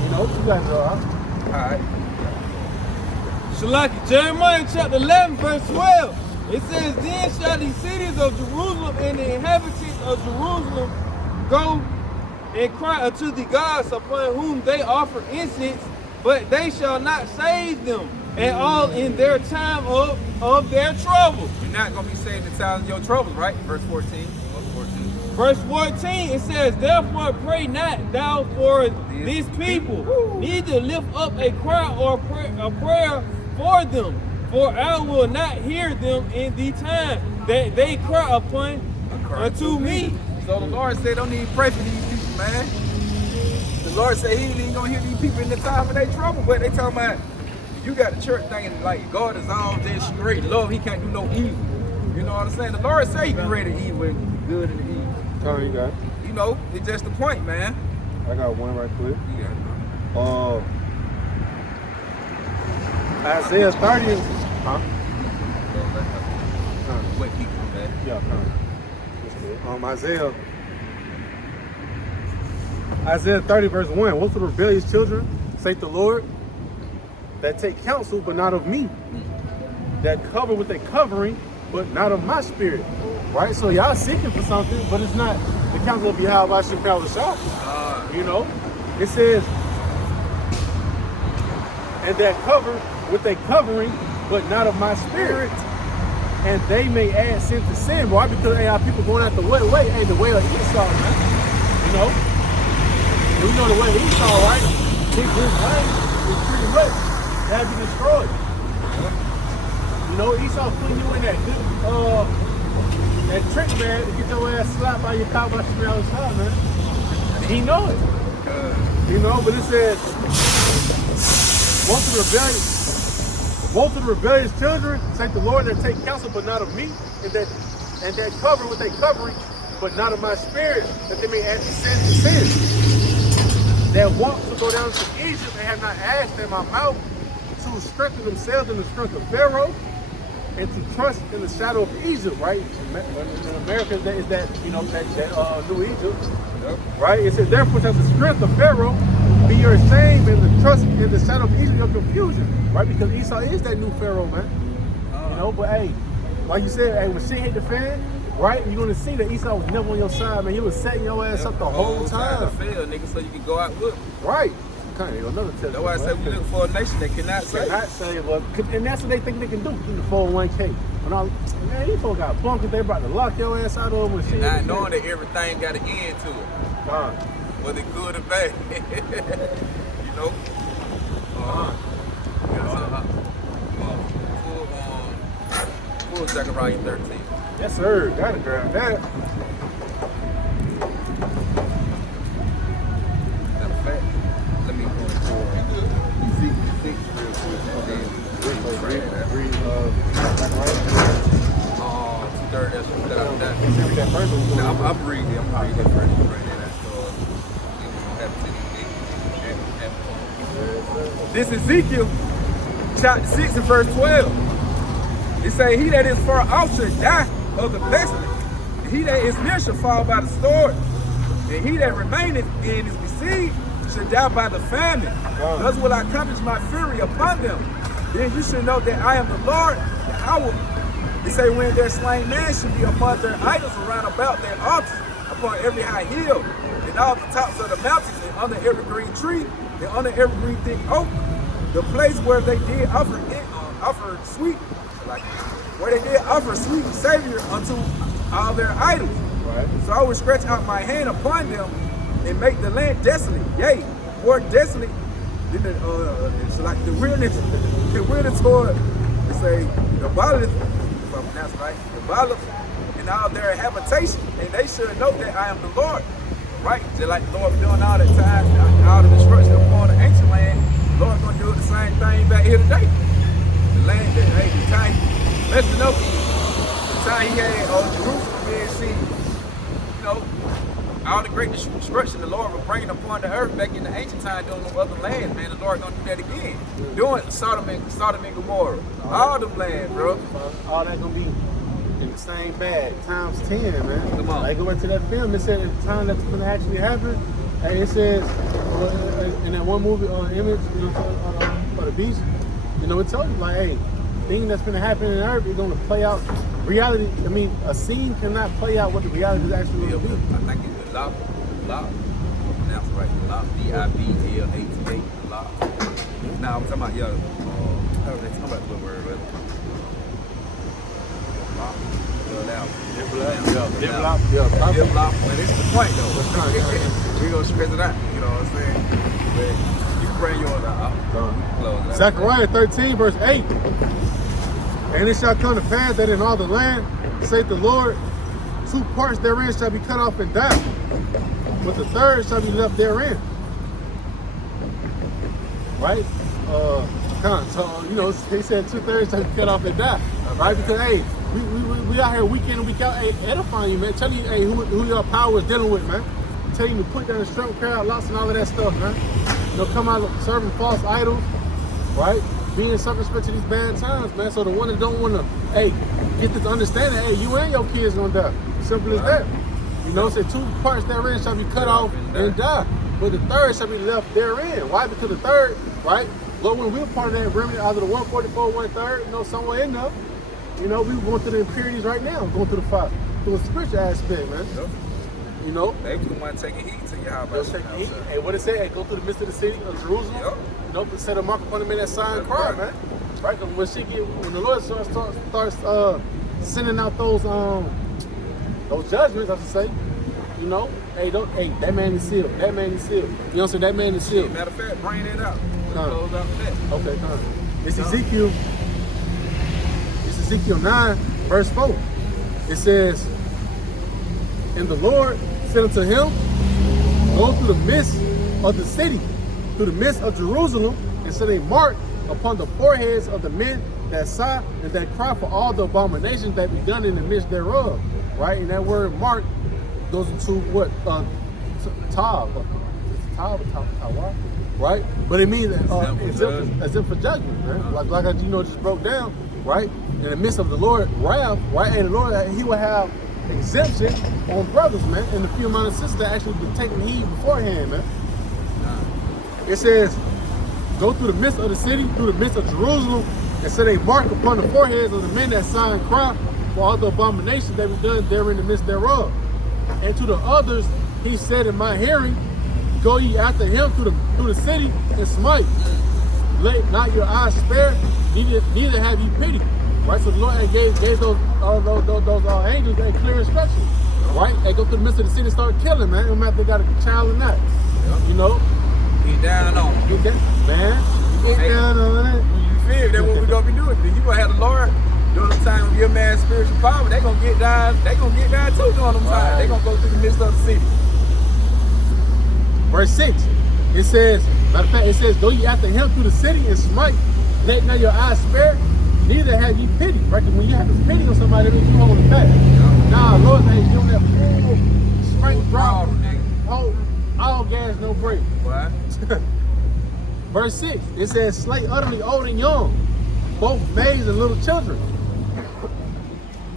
You know, you guys are. Alright. Shalaki, Jeremiah chapter 11, verse 12. It says, then shall the cities of Jerusalem and the inhabitants of Jerusalem go and cry unto the gods upon whom they offer incense, but they shall not save them at all in their time of their trouble. You're not going to be saved in times of your troubles, right? Verse 14. Verse 14, it says, therefore pray not thou for this people, neither lift up a cry or a prayer for them, for I will not hear them in the time that they cry upon unto me. So the Lord said, don't even pray for these people, man. The Lord said he ain't even going to hear these people in the time of their trouble, but they talking about, you got the church thinking like God is all just straight love, he can't do no evil. You You know what I'm saying? The Lord say he created evil and good and the evil. Oh, you got it. You know, it's just the point, man. I got one right quick. Yeah. Isaiah 30. Huh? Wait, people, man. Yeah, Isaiah 30 verse 1. What's the rebellious children, saith the Lord, that take counsel but not of me, that cover with a covering but not of my spirit. Right? So y'all seeking for something, but it's not the counsel of Yahweh Shekau L'Shah. You know? It says, and that cover with a covering but not of my spirit. And they may add sin to sin. Why? Because hey, our people going out the way, hey, the way of Esau, man. You know? And we know the way of Esau, right? His way is pretty much to have you destroyed. You know, Esau putting you in that good, that trick, man, to get your ass slapped by your cop by Shemel all the time, man. He know it. You know, but it says, most of the rebellious children, say the Lord, that take counsel but not of me, and that cover with a covering, but not of my spirit, that they may add sin to sin. That walk to go down to Egypt and have not asked in my mouth to strengthen themselves in the strength of Pharaoh and to trust in the shadow of Egypt, right? In America, is that you know that new Egypt, right? It says, therefore, as the strength of Pharaoh, be your shame and the trust in the shadow of Egypt, your confusion, right? Because Esau is that new Pharaoh, man. You know, but hey, like you said, hey, when shit hit the fan, right? You're gonna see that Esau was never on your side, man. He was setting your ass up the whole time. Fail, nigga, so you can go out with. Right. Kind of another test. That's why I said we look for a nation that cannot save. Cannot save us, and that's what they think they can do. In the 401k. When all, man, these folks got bunkers. They about to lock your ass out of when shit. Not knowing that everything got an end to it. Whether good or bad. You know? Full Zechariah 13. Yes, sir. Gotta grab that. Matter of fact, let me go for Ezekiel 6 real quick. I'm reading that first. This is Ezekiel chapter 6 and verse 12. It say, he that is far off shall die of the pestilence, and he that is near shall fall by the sword, and he that remaineth and is besieged shall die by the famine. Thus will I accomplish my fury upon them. Then you should know that I am the Lord, that I will. It say, when their slain man should be upon their idols around about their altars, upon every high hill, and all the tops of the mountains, and under every green tree, and under every green thick oak, the place where they did offer sweet, like where they did offer sweet savior unto all their idols. Right. So I will stretch out my hand upon them and make the land desolate, yea, more desolate than it's like the wilderness toward, they say, the violence, if I pronounce right, the violence and all their habitation, and they should know that I am the Lord. Right? Just like the Lord doing all the time, all the destruction upon the ancient land, the Lord gonna do the same thing back here today. The land that, hey, the time, let's know, the time he had Jerusalem being seen, you know, all the great destruction the Lord was bringing upon the earth back in the ancient time doing them other lands, man. The Lord gonna do that again. Doing Sodom and Gomorrah. All them lands, bro. All that gonna be in the same bag, times 10, man. Come on. Like go into that film, it said at the time that's gonna actually happen, hey, it says in that one movie image, you know, for the beast, you know, it tells you like, hey, thing that's gonna happen in Earth is gonna play out. Reality, I mean, a scene cannot play out what the reality is actually gonna be. I think it's Lop. That's right, Lop. D-I-B-L-A-T-A. Lop. Now I'm talking about, yo, how was they talking about the word, right? Dip-lop, but it's the point though. We gonna stress it out, you know what I'm saying? But you can bring yours out. Zechariah 13, verse 8. And it shall come to pass that in all the land, saith the Lord, 2 parts therein shall be cut off and die, but the third shall be left therein. Right? So, you know, he said 2/3 shall be cut off and die. Right? Because, hey, we out here week in and week out, hey, edifying you, man. Telling you, hey, who your power is dealing with, man. Telling you to put down the strength, carry out lots and all of that stuff, man. You know, come out serving false idols, right? Being circumspect to these bad times, man. So the one that don't want to, hey, get this understanding, hey, you and your kids gonna die. Simple as that. You know, say 2 parts therein shall be cut off and die, but the third shall be left therein. Why? Because the third, right? Lord, when we were part of that remnant, out of the 144, 1/3, you know, somewhere in there, you know, we were going through the impurities right now, going through the fire, through a spiritual aspect, man. Yep. You know? They wouldn't want to take a heat to you. How about Take heat. Hey, what it say? Hey, go through the midst of the city of Jerusalem. Yep. You know, set a mark upon them in that sign That's cry, right. man. Right? Because when the Lord starts sending out those judgments, I should say, you know, hey, that man is sealed. That man is sealed. You know what I'm saying? That man is sealed. Matter of fact, bring it out. Close out that. Okay, It's Ezekiel. It's Ezekiel 9, verse 4. It says, and the Lord said unto him, go through the midst of the city, through the midst of Jerusalem, and set a mark upon the foreheads of the men that sigh and that cry for all the abominations that be done in the midst thereof. Right? And that word mark goes into what? Tav, right? But it means as if for judgment, man. Like I just broke down, right? In the midst of the Lord wrath, right? And the Lord, he will have exemption on brothers, man, and the few amount of sisters that actually been taking heed beforehand, man. It says, go through the midst of the city, through the midst of Jerusalem, and set a mark upon the foreheads of the men that sigh and cry for all the abominations that be done there in the midst thereof. And to the others, he said in my hearing, go ye after him through the city and smite. Let not your eyes spare, neither have ye pity. Right, so the Lord gave those angels a clear instruction. Right, they go through the midst of the city and start killing, man. No matter if they got a child or not. You know, Get down on it. get down, man. Get down on it. You feel? That's what we gonna be doing. You gonna have the Lord during the time of your man's spiritual power. They gonna get down. They gonna get down too during them time. They gonna go through the midst of the city. Verse 6, it says, matter of fact, it says, go ye after him through the city and smite. Let not your eyes spare, neither have ye pity. Right? When you have this pity on somebody, that means you hold it back. Nah, Lord, hey, you don't have full strength drop. Hold all gas, no brake. What? Verse 6, it says, slay utterly old and young, both maids and little children,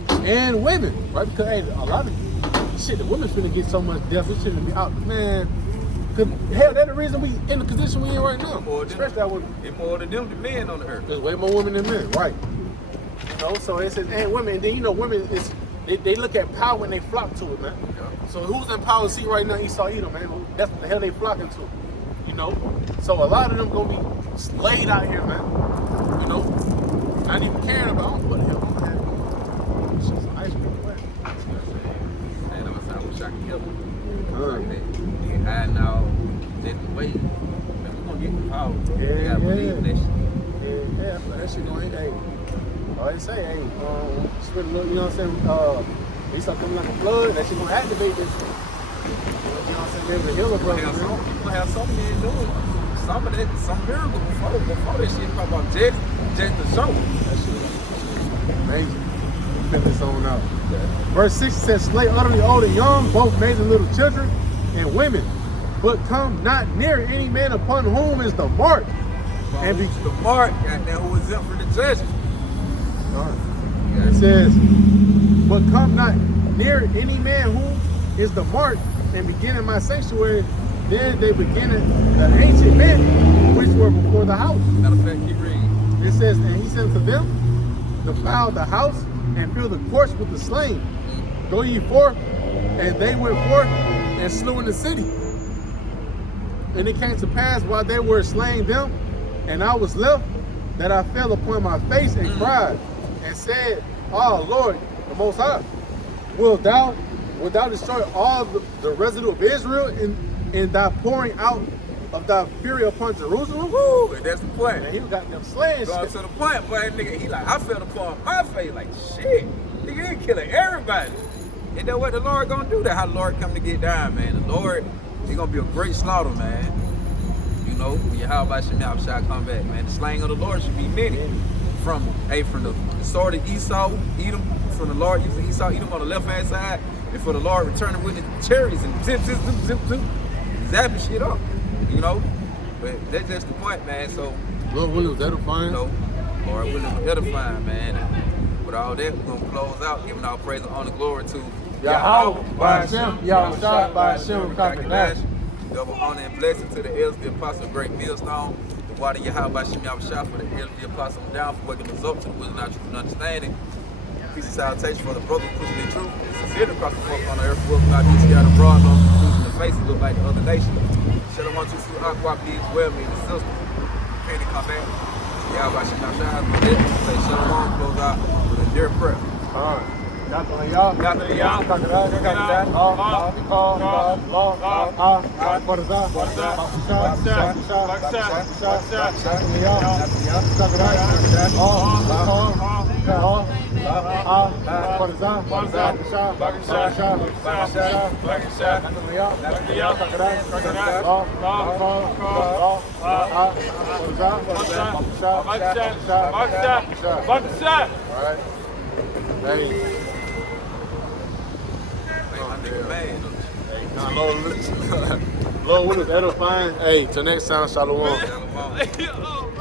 and women. Right? Because hey, a lot of shit, the women's finna get so much death, it shouldn't be out, man. Cause hell, that's the reason we in the position we in right now. Especially that women. It's more than them than men on the earth. There's way more women than men, right? You know, so it says, and women, and then you know, women is they look at power and they flock to it, man. Yeah. So who's in power seat right now? Esau, Edom, man. That's what the hell they flocking to. You know, so a lot of them gonna be laid out here, man. You know, not even caring about what the hell I'm gonna have. Shit's ice cream wet. Man, I wish I could kill them. They hiding out, sitting waiting. Man, we gonna get the power. You gotta believe in that shit. Yeah, that shit gonna hit. Hey, all they say, hey, spit a little, you know what I'm saying? They start coming like a flood. That shit gonna activate this. You know what I'm saying? They're able to heal a brother. People have so many doing some of that, some miracle before that shit come about just to show. That shit amazing. Put this on out. Verse 6 says, slay utterly old and young, both maids and little children, and women, but come not near any man upon whom is the mark. And be the mark, goddamn, who is exempt from the judgment. It says, but come not near any man who is the mark, and begin in my sanctuary. Then they begin the ancient men which were before the house. Matter of fact, keep reading. It says, and he said to them, defile the house and fill the courts with the slain. Go ye forth, and they went forth and slew in the city. And it came to pass while they were slaying them, and I was left, that I fell upon my face and cried, and said, oh Lord, the Most High, wilt thou destroy all the residue of Israel in thy pouring out of thy fury upon Jerusalem? Woo, and that's the point. And he got them slaying Going shit. to the point, boy, nigga, he like, I felt upon my face, like, shit, nigga, they killing everybody. And then what the Lord gonna do? That how the Lord come to get down, man. The Lord, he gonna be a great slaughter, man. You know, when Yahweh Shemel shall come back, man. The slaying of the Lord should be many. from the sword of Esau, Edom, from the Lord using Esau, Edom on the left hand side, and for the Lord returning with the chariots and zip, zapping shit up, you know. But that's just the point, man. So, Lord Williams edifying. You know, Lord Williams edifying, man. And with all that, we're gonna close out, giving our praise and honor, glory to Yahweh, by Hashem, Yahweh, by Hashem, Kakadash. Double honor and blessing to the elders, the apostle, great millstone. The water Yahweh by Hashem, Yahweh for the elders, the apostle, down for waking us up to the wisdom, our truth, and understanding. Peace and salutation for the brothers pushing their truth. Sincerely across the fork on the earth, welcome God, be scattered abroad, long producing the faces look like the other nations. Shalom, 1, 2, 3, Aqua, please, well, me, the sister. Can't they come back? Yahweh by Hashem, Yahweh, with it. Say shalom, close out with a dear prayer. All right. Yahweh, Lord Williams edifying. Hey, till next time, shalom. Shalom.